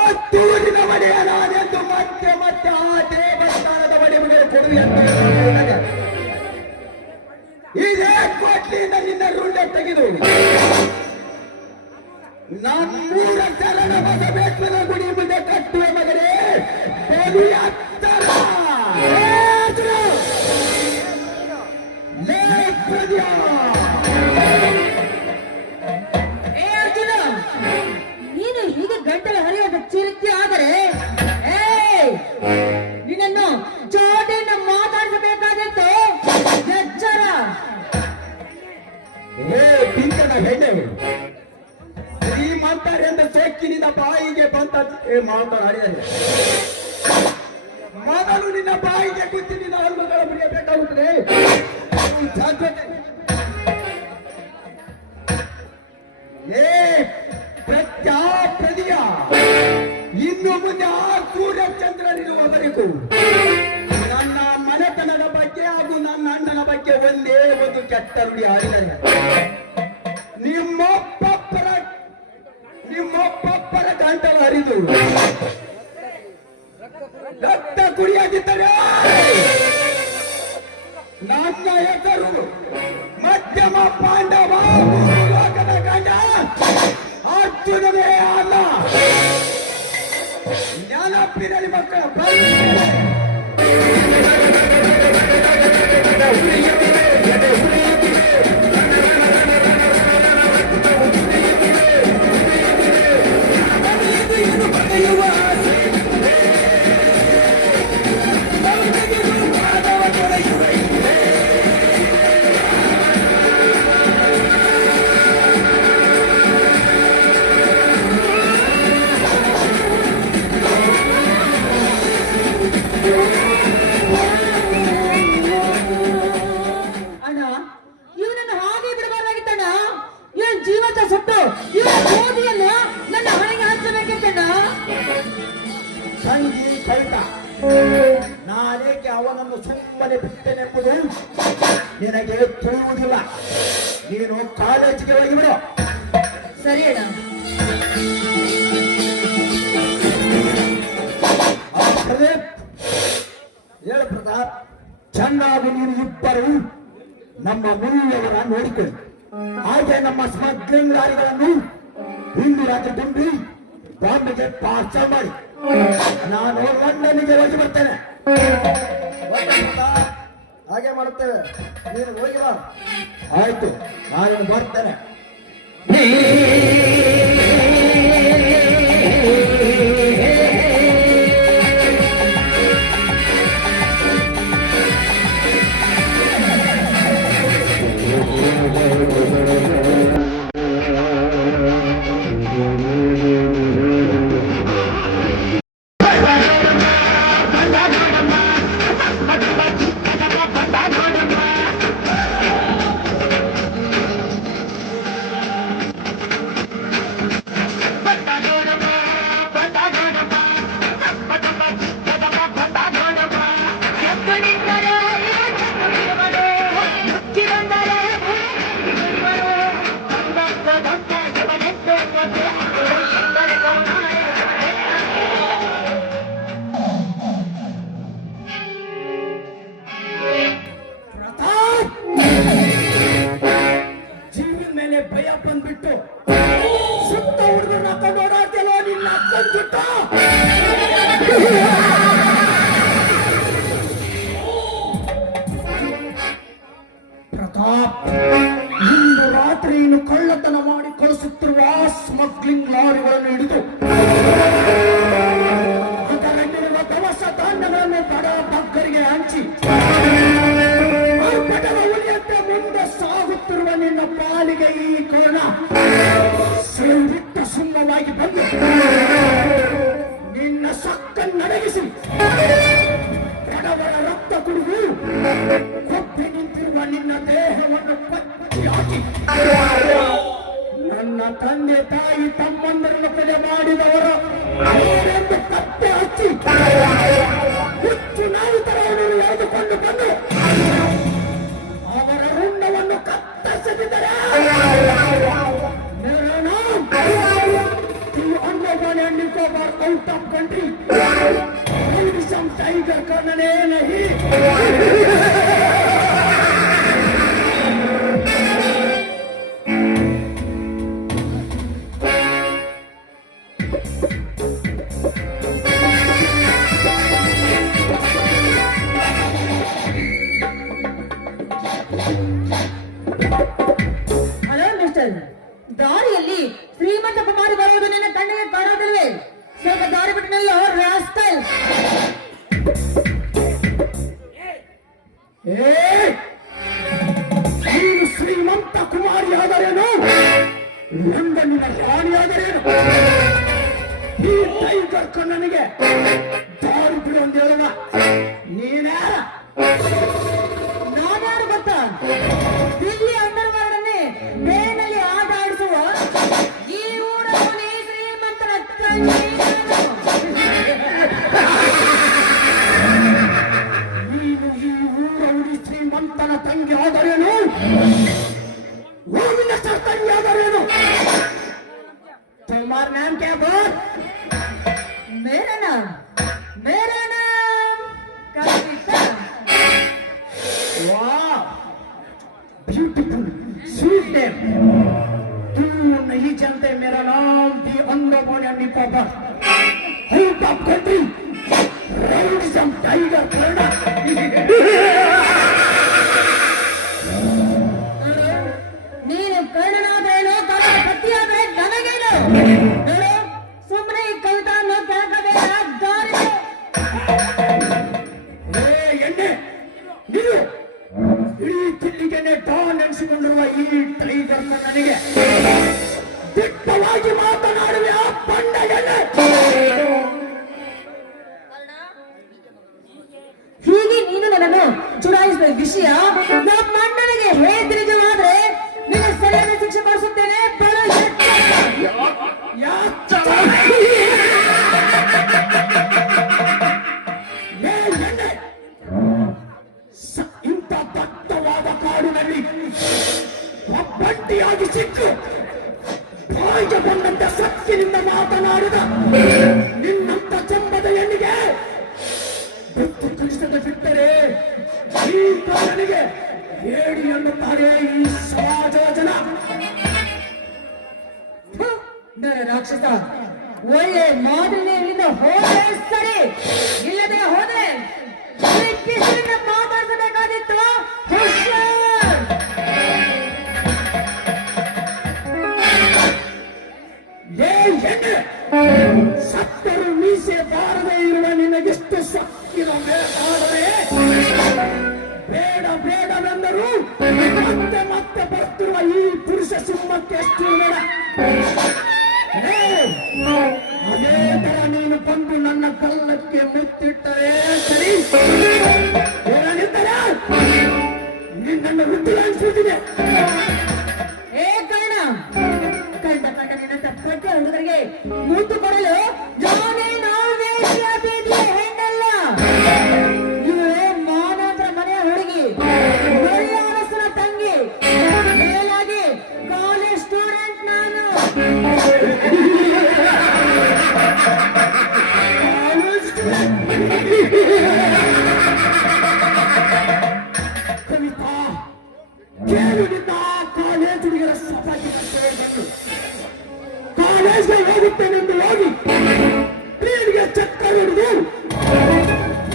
ಅತ್ತೂರಿನ ಒಡೆಯ ನಾನೆಂದು ಮತ್ತೆ ಮತ್ತೆ ಆ ದೇವಸ್ಥಾನದ ಒಡೆಯುಗೆ ಕೊಡು ಎಂದು ಇದೇ ಕೋಟ್ಲಿಯಿಂದ ನಿನ್ನ ರುಂಡ ತೆಗೆದು ನಮ್ಮೂರ ಚರಣ ಬಸವೇಶ್ವರ ಗುಡಿ ಮುಂದೆ ಕಟ್ಟುವ ಮಗನೇ ಬಲಿ ಹತ್ತರ. ಅರ್ಜುನ, ನೀನು ಹೀಗೆ ಗಂಟಲು ಹರಿಯೋದು ಚಿರಿತಿ ಆದರೆ ನಿನ್ನನ್ನು ಜೋಡಿಯಿಂದ ಮಾತಾಡಿಸಬೇಕಾಗಿತ್ತು. ಎಚ್ಚರ. ಪಿಂಕನ ಹೆಣ್ಣೆ ಶ್ರೀಮಂತರೆಂದು ಸೊಕ್ಕಿನಿಂದ ಬಾಯಿಗೆ ಬಂತ ಮಾತನಾಡಿದರೆ ಮೊದಲು ನಿನ್ನ ಬಾಯಿಗೆ ಕುತ್ತಿ ನಿನ್ನ ಹಲ್ಮಗಳ ಮುರಿಯಬೇಕಾಗುತ್ತದೆ. ಪ್ರತ್ಯಾಪ್ರದಿಯ ಇನ್ನು ಮುಂದೆ ಆ ಸೂರ್ಯಚಂದ್ರನಿರುವವರೆಗೂ ನನ್ನ ಮನೆತನದ ಬಗ್ಗೆ ಹಾಗೂ ನನ್ನ ಅಣ್ಣನ ಬಗ್ಗೆ ಒಂದೇ ಒಂದು ಕೆಟ್ಟ ನುಡಿ ಆಡಿದರೆ ನಿಮ್ಮೊಬ್ಬೊಬ್ಬರ ಗಂಟಲು ಹರಿದು ರಕ್ತ ಕುಡಿಯಾಗಿದ್ದರೆ ನನ್ನ ಹೆಸರು ಮಧ್ಯಮ ಪಾಂಡವ ಲೋಕದ ಗಂಡ ಅರ್ಜುನನೇ ಅಲ್ಲ. ನೆನಪಿರಲಿ ಮಕ್ಕಳ. ಅಣ್ಣ, ಇವನನ್ನು ಹಾಗೆ ಬಿಡಬಾರ್ದಾಗಿತ್ತಣ್ಣ. ಇವನ್ ಜೀವಂತ ಸುಟ್ಟು ಇವನ ಓದಿಯನ್ನು ನನ್ನ ಹಣೆಗೆ ಹಚ್ಚಬೇಕಿತ್ತಣ್ಣ. ಸಂಗಿ ಕವಿತ, ನಾನೇಕೆ ಅವನನ್ನು ಸುಮ್ಮನೆ ಬಿಟ್ಟೆನೆಂಬುದು ನಿನಗೆ ತಿಳಿಯುವುದಿಲ್ಲ. ನೀನು ಕಾಲೇಜಿಗೆ ಹೋಗಿಬಿಡು. ಸರಿ ಅಣ್ಣ. ಹೇಳು ಪ್ರತಾಪ್, ಚೆನ್ನಾಗಿ ನೀನು ಇಬ್ಬರು ನಮ್ಮ ಮುನಿಯವರ ನೋಡಿಕೊಳ್ಳಿ. ಹಾಗೆ ನಮ್ಮ ಸ್ಮಗ್ಲಿಂಗ್ ಲಾರಿಗಳನ್ನು ಇಂದು ರಾತ್ರಿ ತುಂಬಿ ಬಾಂಬೆಗೆ ಪಾರ್ಸಲ್ ಮಾಡಿ ನಾನು ಲಂಡನ್ನಿಗೆ ಹೋಗಿ ಬರ್ತೇನೆ. ಹಾಗೆ ಮಾಡುತ್ತೇವೆ, ನೀನು ಹೋಗಿ ಬಾ. ಆಯ್ತು, ನಾನು ಬರ್ತೇನೆ. ಬಂದ್ಬಿಟ್ಟು ಸುತ್ತ ಹುಡುಗರನ್ನ ಹಾಕೊಂಡು ಓಡಾಡ್ತಿಯಲ್ಲ ನಿನ್ನ ಅಕ್ಕನ್ ಜುಟ್ಟು. ಪ್ರತಾಪ್, ಇಂದು ರಾತ್ರಿ ಇನ್ನು ಕಳ್ಳತನ ಮಾಡಿ ಕಳಿಸುತ್ತಿರುವ ಸ್ಮಗ್ಲಿಂಗ್ ಲಾರಿಗಳನ್ನು ಹಿಡಿದು ಅದರಲ್ಲಿರುವ ದವಸ ಧಾನ್ಯಗಳನ್ನು ಬಡ ಬಗ್ಗರಿಗೆ ಹಂಚಿ ಪಟದ ಹುಲಿಯಂತೆ ಮುಂದೆ ಸಾಗುತ್ತಿರುವ ನಿನ್ನ ಪಾಲಿಗೆ ಈ ಕೋಣ ಸೇವಿಟ್ಟ ಸುಮ್ಮವಾಗಿ ಬಂದು ನಿನ್ನ ಸಕ್ಕನ್ನಡಗಿಸಿ ಬಡವರ ರಕ್ತ ಕುಡಿದು ಕೊಪ್ಪಿ ನಿಂತಿರುವ ನಿನ್ನ ದೇಹವನ್ನು ಪಚ್ಚಿ ಹಾಕಿ ನನ್ನ ತಂದೆ ತಾಯಿ ತಮ್ಮಂದರನ್ನು ಕೊಲೆ ಮಾಡಿದವರ ಅವರೆಂದು ಪತ್ತೆ ಹಚ್ಚಿ ಹುಚ್ಚು ನಾಯಿ ತರವನ್ನು ಎಳೆದುಕೊಂಡು ಬಂದು ಅವರ ರುಂಡವನ್ನು ಕತ್ತರಿಸದಿದ್ದರೆ Nicobar out of country. Maybe some tiger करने नहीं. ಹಲೋ ಮಿಸ್ಟರ್, ದಾರಿಯಲ್ಲಿ ಶ್ರೀಮಂತ ಕುಮಾರಿ ಬರುವುದು ನಿನ್ನ ಕಣ್ಣಿಗೆ ಕಾಣೋದಿಲ್ವೇ? ಸ್ವಲ್ಪ ದಾರಿ ಬಿಟ್ಟು ನಿಲ್ಲ ರಾಸ್ಕಲ್. ನೀನು ಶ್ರೀಮಂತ ಕುಮಾರಿ ಆದರೇನು, ಲಂಡನ್ನಿನ ರಾಣಿಯಾದರೇನು, ಈ ಟೈಗರ್ ಕಣ್ಣನಿಗೆ ದಾರಿ ಬಿಡು ಅಂತ ಹೇಳುವ ನೀನ್ಯಾರ? ನಾನ್ಯಾರು ಗೊತ್ತಾ? ದಿಲ್ಲಿ ಅಂಡರ್ವರ್ಡನ್ನೇ ಬೇನಲ್ಲಿ ಆಟ ಆಡಿಸುವ ಈ ಊರವನೇ ಶ್ರೀಮಂತರ ತಂಗಿ ನೀನು ಈ ಊರವನಿ ಶ್ರೀಮಂತನ ತಂಗಿ ಆದರೇನು, ಓಮಿನ ತಂಗಿ ಆದರೇನು? तुम्हारा नाम क्या बोल? मेरा नाम कविता. वाह, ब्यूटीफुल, स्वीट नेम. तुम नहीं जानते मेरा नाम दी अंडरबॉर्न Nicobar, out of country, rowdyism tiger करना. ನೀನು ಕರ್ಣನಾದ್ರೇನು, ಕನ್ನಡ ಪತಿಯಾದ್ರೆ ನನಗೇನು? ನೋಡು, ಸುಮ್ಮನೆ ಈ ಕವಿತಾ ಅನ್ನೋ ಕೆಳಕಬೇಡ, ದಾರಿ ಏ ಎಣ್ಣೆ ನೀನು ಇಡೀ ದಿಲ್ಲಿಗೆನೆ ಡಾನ್ ಎನಿಸಿಕೊಂಡಿರುವ ಈ ಟೈಗರ್ ನನಗೆ ದಿಟ್ಟವಾಗಿ ಮಾತನಾಡುವೆ ಆ ಬಂಡ ಎಣ್ಣೆ. ಹೀಗೆ ನೀನು ನನ್ನನ್ನು ಚುಡಾಯಿಸುವ ವಿಷಯ ನಮ್ಮ ಅಣ್ಣನಿಗೆ ಹೇದ್ರಿಜವಾದ್ರೆ ನಿನ್ನ ಸರಿಯಾದ ಶಿಕ್ಷೆ ಮಾಡಿಸುತ್ತೇನೆ. ಬರೋ ಇಂಥ ದಟ್ಟವಾದ ಕಾಡಿನಲ್ಲಿ ಒಬ್ಬಂಟಿಯಾಗಿ ಸಿಕ್ಕು ಬಾಯಿಗೆ ಬಂದಂತೆ ಸತ್ತಿನಿಂದ ಮಾತನಾಡಿದ ನಿನ್ನಂತ ಚಂಬದ ಹೆಣ್ಣಿಗೆ ಬುದ್ಧಿ ಕಲಿಸದೆ ಬಿಟ್ಟರೆ ಈ ಕಾಲನಿಗೆ ಹೇಳಿ ಎನ್ನುತ್ತಾರೆ ಈ ಸಮಾಜದ ಜನ. ನರ ರಾಕ್ಷಸ, ಒಳ್ಳೆ ಮಾದರಿನೇ ಇಲ್ಲಿಂದ ಹೋದ್ರೆ ಸರಿ, ಇಲ್ಲದೆ ಹೋದ್ರೆ ಮಾತಾಡ್ಸಬೇಕಾದಿತ್ತು. ಏ ಎಣ್ಣೆ, ಸತ್ತರು ಮೀಸೆ ಬಾರದೆ ಇರುವ ನಿನಗೆಷ್ಟು ಸಕ್ಕಿರ ಬೇಕಾದರೆ ಬೇಡ ಬೇಡವೆಂದರು ಮತ್ತೆ ಮತ್ತೆ ಬರ್ತಿರುವ ಈ ಪುರುಷ ಸಿಂಹಕ್ಕೆ ಎಷ್ಟು ಬೇಡ. ಅದೇ ತರ ನೀನು ಬಂದು ನನ್ನ ಕಲ್ಲಕ್ಕೆ ಮುತ್ತಿಟ್ಟರೆ ಸರಿ, ಏನಾಗಿದ್ದರೆ ನಿನ್ನನ್ನು ವೃದ್ಧಿ ಅನಿಸುತ್ತಿದೆ. ಏ ಕರ್ಣ, ಕಂಡ ನಿನ್ನ ತಪ್ಪಕ್ಕೆ ಹುಡುಗರಿಗೆ ಮುತ್ತು ಕೊಡಲು ನಾನೇನು ವೇಶ್ಯ ಬೀದಿಯ ಹೆಣ್ಣಲ್ಲ. ಇವೇ ಮಾನವರ ಮನೆಯ ಹುಡುಗಿ, ಒಳ್ಳೆ ಅರಸನ ತಂಗಿ, ಮೇಲಾಗಿ ಕಾಲೇಜ್ ಸ್ಟೂಡೆಂಟ್ ನಾನು. ಕವಿತಾ, ಕೇಳಿದ ಕಾಲೇಜ್ ಹುಡುಗರ ಸಭಾಗಿನ ಸೇರ್ಬೇಕು. ಕಾಲೇಜ್ಗೆ ಹೋಗುತ್ತೇನೆಂದು ಹೋಗಿ ಪ್ರಿಯನಿಗೆ ಚಕ್ಕರ್ ಹಿಡಿದು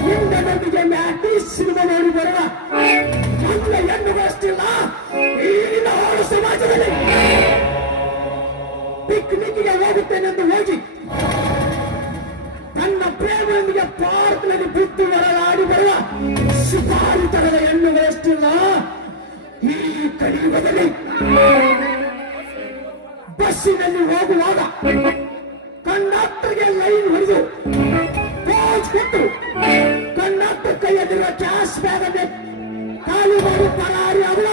ಹಿಂದನೊಂದಿಗೆ ಮ್ಯಾಟಿ ಸಿನಿಮಾ ನೋಡಿ ಬರುವ ಮೊದಲ ಹೆಣ್ಣುಗಳಷ್ಟಿಲ್ಲ ಈಗಿನ ಹಾಡು ಸಮಾಜದಲ್ಲಿ. ಪಿಕ್ನಿಕ್ಗೆ ಹೋಗುತ್ತೇನೆಂದು ಹೋಗಿ ತನ್ನ ಪ್ರೇಮದೊಂದಿಗೆ ಪಾರ್ಕ್ನಲ್ಲಿ ಬಿದ್ದು ಹೊರಗಾಡಿ ಬರುವ ಶಿಕಾರಿ ತರದ ಹೆಣ್ಣುಗಳಷ್ಟಿಲ್ಲ ಈ ಕಲಿಯುಗದಲ್ಲಿ. ಬಸ್ಸಿನಲ್ಲಿ ಹೋಗುವಾಗ ಕಂಡಕ್ಟರ್ಗೆ ಲೈನ್ ಹೊಡೆದು ಪೋಸ್ ಕೊಟ್ಟು ಕಂಡಕ್ಟರ್ ಕೈಯಲ್ಲಿರುವ ಕ್ಯಾಶ್ ಬ್ಯಾಗ್ ಅನ್ನು ಖಾಲಿ ಮಾಡಿ ಪರಾರಿ ಅವರ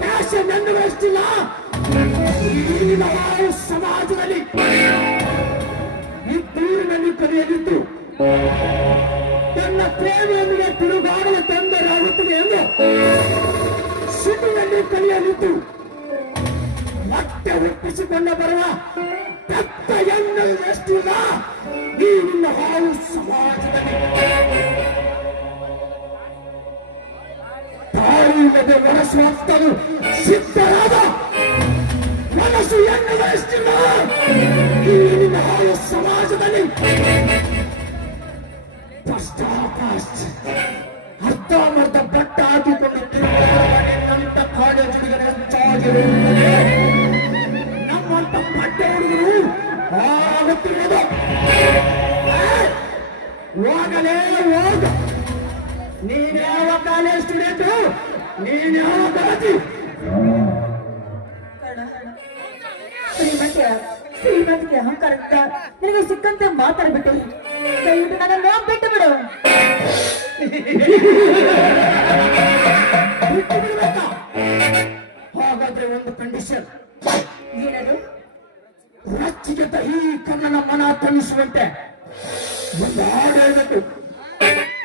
ಫ್ಯಾಷನ್ ಎನ್ನುವಷ್ಟಿಲ್ಲ ಈ ನಾವು ಸಮಾಜದಲ್ಲಿ ಈ ದೂರಿನಲ್ಲಿ ಕಲಿಯಲಿದ್ದು ತನ್ನ ಪ್ರೇಮಿಯೊಂದಿಗೆ ತಿರುಗಾಡಲು ತೊಂದರೆ ಆಗುತ್ತದೆ ಎಂದು ಸಿಟಿಯಲ್ಲಿ ಕಲಿಯಲಿದ್ದು ಮತ್ತೆ ಹುಟ್ಟಿಸಿಕೊಂಡು ಬರುವ ಬೆತ್ತ ಎನ್ನುವುದಷ್ಟಿಲ್ಲ ಈ ನಿನ್ನ ಹಾಳು ಸಮಾಜದಲ್ಲಿ. ತಾಯಿಲ್ಲದೆ ಒರೆಸುವಂತನು ಸಿದ್ಧರಾದ ಮನಸ್ಸು ಎನ್ನುವುದಷ್ಟಿಲ್ಲ ಈ ನಿನ್ನ ಹಾಳು ಸಮಾಜದಲ್ಲಿ. ಅರ್ಧಮರ್ಧ ಬಟ್ಟ ಹಾಕಿಕೊಂಡು ತಿರುಗುವಂತ ಕಾಲೇಜ್ ಹುಡುಗರ ನಮ್ಮಂತ ಬಟ್ಟೆ ಹುಡುಗರು ಆಗುತ್ತಿರುವುದು. ಹೋಗಲೇ ಹೋಗ, ನೀನ್ಯಾವ ಕಾಲೇಜ್ ಸ್ಟೂಡೆಂಟು, ನೀನ್ಯಾವ ಬರತಿ. ಶ್ರೀಮಂತಿಗೆ ಅಹಂಕಾರದಿಂದ ನಿನಗೆ ಸಿಕ್ಕಂತೆ ಮಾತಾಡ್ಬಿಟ್ಟು ದಯವಿಟ್ಟು ನನ್ನ ಬಿಟ್ಟು ಬಿಡು. ಬಿಟ್ಟು ಬಿಡ್ಬೇಕಾ? ಹಾಗಾದ್ರೆ ಒಂದು ಕಂಡೀಷನ್. ಏನದು? ರಚ್ಚಿಗೆದ್ದ ಈ ಕನ್ನಡ ಮನ ತಣಿಸುವಂತೆ ಒಂದು ಹಾಡು ಹೇಳ್ಬೇಕು.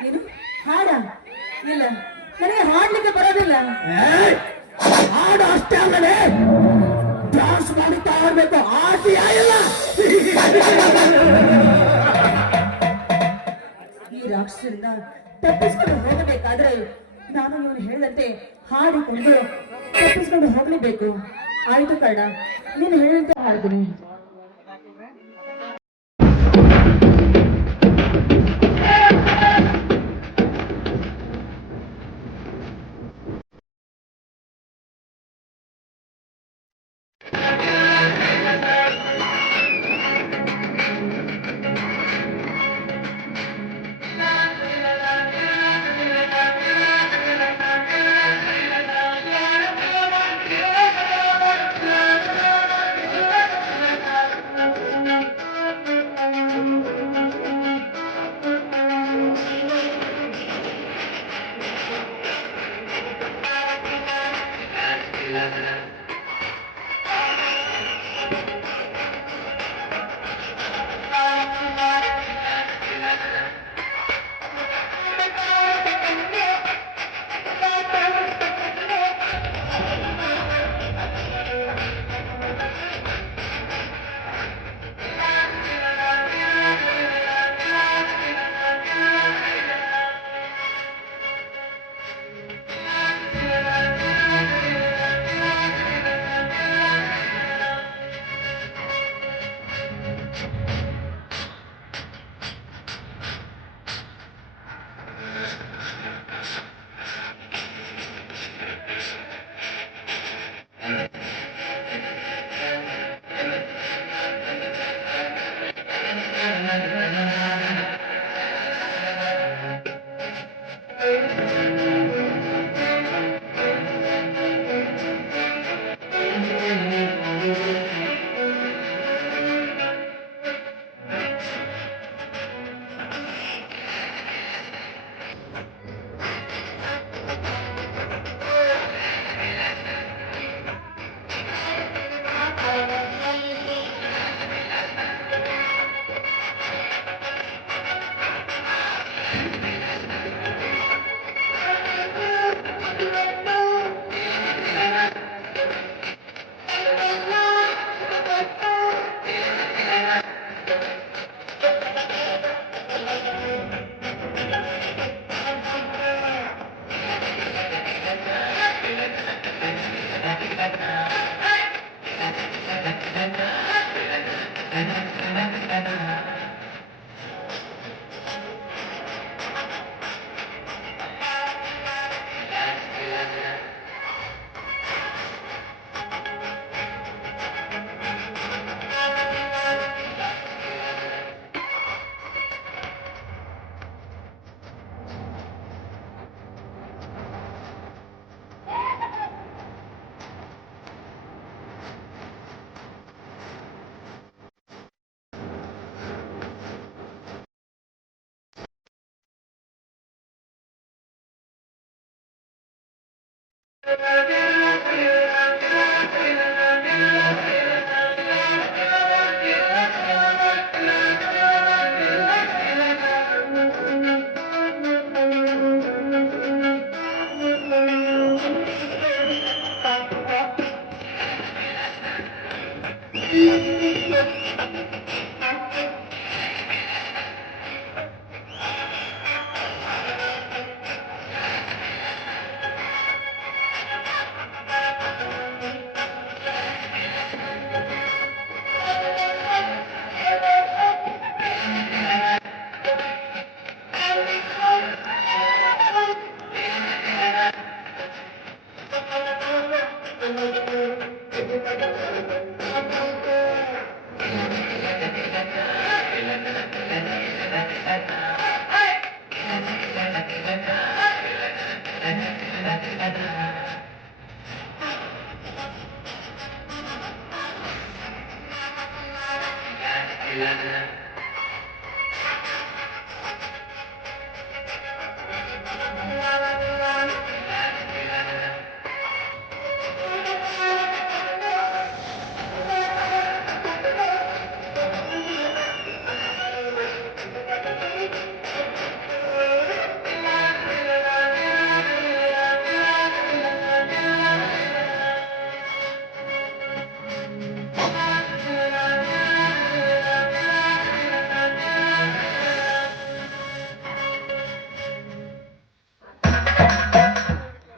ನೀನು ಹಾಡ? ಇಲ್ಲ, ನನಗೆ ಹಾಡ್ಲಿಕ್ಕೆ ಬರೋದಿಲ್ಲ. ಹಾಡು ಅಷ್ಟೇ ಆಮೇಲೆ ಡ್ಯಾನ್ಸ್ ಮಾಡುತ್ತಾ ಆಡ್ಬೇಕು. ಆಟಿ ಇಲ್ಲ. ಈ ರಾಕ್ಷಸರಿಂದ ತಪ್ಪಿಸ್ಕೊಂಡು ಹೋಗಬೇಕಾದ್ರೆ ನಾನು ಇವನು ಹೇಳಿದಂತೆ ಹಾಡಿಕೊಂಡು ತಪ್ಪಿಸ್ಕೊಂಡು ಹೋಗ್ಲೇಬೇಕು. ಆಯ್ತು ಕಳ್ಳ, ನೀನು ಹೇಳಿದಂತೆ ಹಾಡ್ತೀನಿ.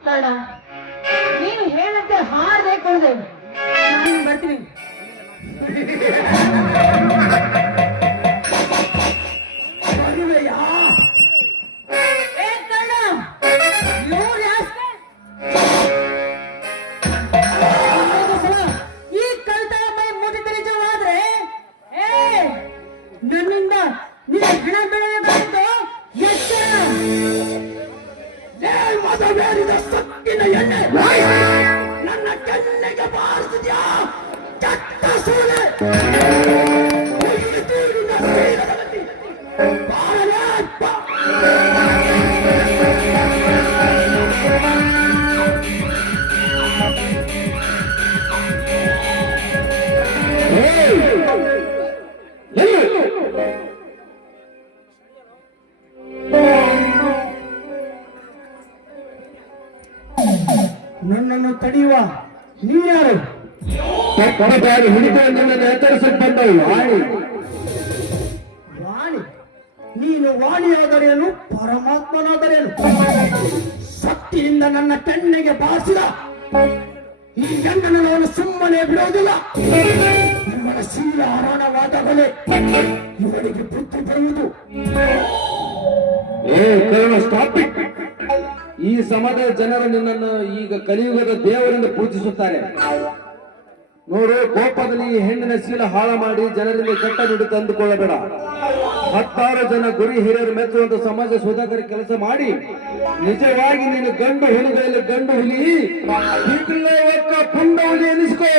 ಬೇಡ, ನೀನು ಹೇಳಂತೆ ಹಾರದೆ ಕೊಡದೆ ನಾನು ಬರ್ತೀನಿ. ಏ ಕಳ್ಳ, ಇವ್ರು ಯಾಸ್ಕೆ? ಇನ್ನೊಂದು ಸಲ ಈ ಕಳ್ತನ ಮೈ ಮುಟ್ಟಿದ ನಿಜವಾದ್ರೆ ನನ್ನಿಂದ ನಿನ್ನ ಹಣ ಬೆಳೆಯಬಾರದು. ಎಚ್ಚರ. ಮದವೇರಿದ ಸೊಕ್ಕಿನ ಎಣ್ಣೆ ನನ್ನ ಕೆನ್ನೆಗೆ ಬಾರಿಸಿದ್ಯಾ ಚಟ್ಟ ಸೂಳೆ ನನ್ನನ್ನು ತಡೆಯುವ ನೀವ್ಯಾರು? ಹೊರಬಾರಿ ಹಿಡಿದು ನನ್ನನ್ನು ಎತ್ತರಿಸಲು ಬಂದವು ವಾಣಿ. ವಾಣಿ? ನೀನು ವಾಣಿಯಾದರೇನು ಪರಮಾತ್ಮನಾದರೇನು? ಶಕ್ತಿಯಿಂದ ನನ್ನ ಕೆನ್ನೆಗೆ ಬಾರಿಸಿದ ಈ ಗಂಡನನ್ನು ಅವನು ಸುಮ್ಮನೆ ಬಿಡುವುದಿಲ್ಲ. ಇವನ ಶೀಲ ಹರಣವಾದಗಳೇ ಇವರಿಗೆ ಬುದ್ಧಿ ಬರುವುದು. Stop it. ಈ ಸಮಾಜದ ಜನರು ನಿನ್ನನ್ನು ಈಗ ಕಲಿಯುಗದ ದೇವರಿಂದ ಪೂಜಿಸುತ್ತಾರೆ. ನೋಡು, ಕೋಪದಲ್ಲಿ ಈ ಹೆಣ್ಣಿನ ಶೀಲ ಹಾಳ ಮಾಡಿ ಜನರಿಂದ ಕೆಟ್ಟ ನುಡಿ ತಂದುಕೊಳ್ಳಬೇಡ. 10 ಜನ ಗುರಿ ಹಿರಿಯರು ಮೆಚ್ಚುವಂತ ಸಮಾಜ ಸುಧಾಕರ ಕೆಲಸ ಮಾಡಿ ನಿಜವಾಗಿ ನೀನು ಗಂಡು ಹುಲಿಗಳಲ್ಲಿ ಗಂಡು ಹುಲಿ, ಈಗಲೇ ಒಕ್ಕ ಪುಂಡ ಹುಲಿ ಎನಿಸ್ಕೋ.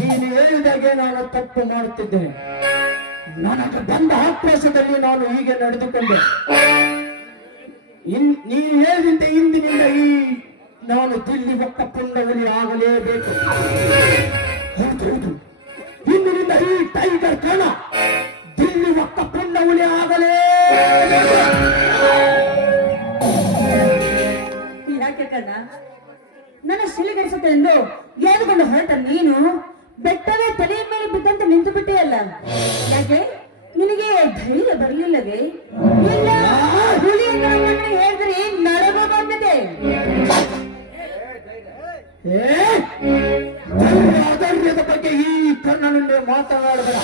ನೀನು ಹೇಳಿದಾಗೆ ನಾನು ತಪ್ಪು ಮಾಡುತ್ತಿದ್ದೇನೆ. ನನಗೆ ಬಂದ ಆಕ್ರೋಶದಲ್ಲಿ ನಾನು ಹೀಗೆ ನಡೆದುಕೊಂಡೆ. ನೀನು ಹೇಳಿದಂತೆ ಇಂದಿನಿಂದ ನಾನು ದಿಲ್ಲಿ ಒಕ್ಕ ಪುಂಡವಲಿ ಆಗಲೇಬೇಕು. ಹೌದು, ಇಂದಿನಿಂದ ಈ ಟೈಗರ್ ಕಣ ದಿಲ್ಲಿ ಒಕ್ಕ ಪುಂಡವಲಿ ಆಗಲೇಬೇಕು. ಯಾಕೆ ಕಣ್ಣ ನನ್ನ ಶಿಲೆಗಡಿಸುತ್ತೆ ಎಂದು ಎಳೆದುಕೊಂಡು ಹೊರಟ ನೀನು ಬೆಟ್ಟವೇ ತಲೆಯ ಮೇಲೆ ಬಿದ್ದಂತೆ ನಿಂತು ಬಿಟ್ಟೆಯಲ್ಲ. ಯಾಕೆ ನಿನಗೆ ಧೈರ್ಯ ಬರಲಿಲ್ಲವೇ? ಇಲ್ಲ, ಹುಲಿಯನ್ನು ಹೇಳಿದ್ರೆ ನರವ ಬಂದಿದೆ. ಧೈರ್ಯದ ಬಗ್ಗೆ ಈ ಕಣ್ಣನಿಂದ ಮಾತನಾಡಬೇಡ.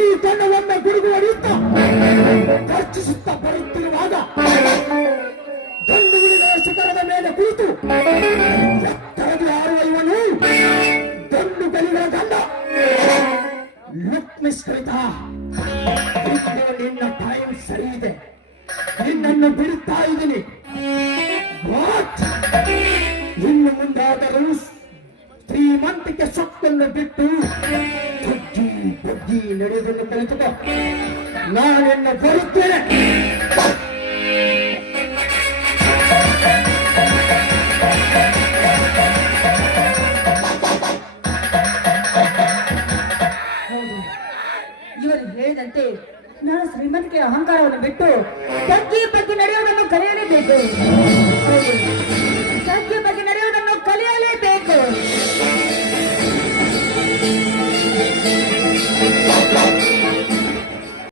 ಈ ಕಣ್ಣವನ್ನ ಗುಡುಗುವ ರೀತ ಚರ್ಚಿಸುತ್ತಾ ಬರುತ್ತಿರುವಾಗ ದಂಡುಗುಳಿಗಳ ಶಿಖರದ ಮೇಲೆ ಕುಳಿತು ಎತ್ತರದಿ ಆರುವ ಇವನು ದಂಡುಗಳಿಗಳ ಗಂಡ. ಲುಕ್ ಮಿಸ್ ಕವಿತಾ, ನಿನ್ನ ಟೈಮ್ ಸರಿ ಇದೆ. ನಿನ್ನನ್ನು ಬಿಡುತ್ತಾ ಇದ್ದೀನಿ. ಇನ್ನು ಮುಂದಾದರೂ ಶ್ರೀಮಂತಿಕೆ ಸೊಕ್ಕನ್ನು ಬಿಟ್ಟು ಬುದ್ಧಿ ಬುದ್ಧಿ ನಡೆಯುವುದನ್ನು ಕಲಿತುಕೋ. ನಾನೆನ್ನು ಬರುತ್ತೇನೆ. ನಾನು ಶ್ರೀಮಂತಿಕೆ ಅಹಂಕಾರವನ್ನು ಬಿಟ್ಟು ತಗ್ಗಿ ನಡೆಯುವುದನ್ನು ಕಲಿಯಲೇಬೇಕು. ಹೌದು.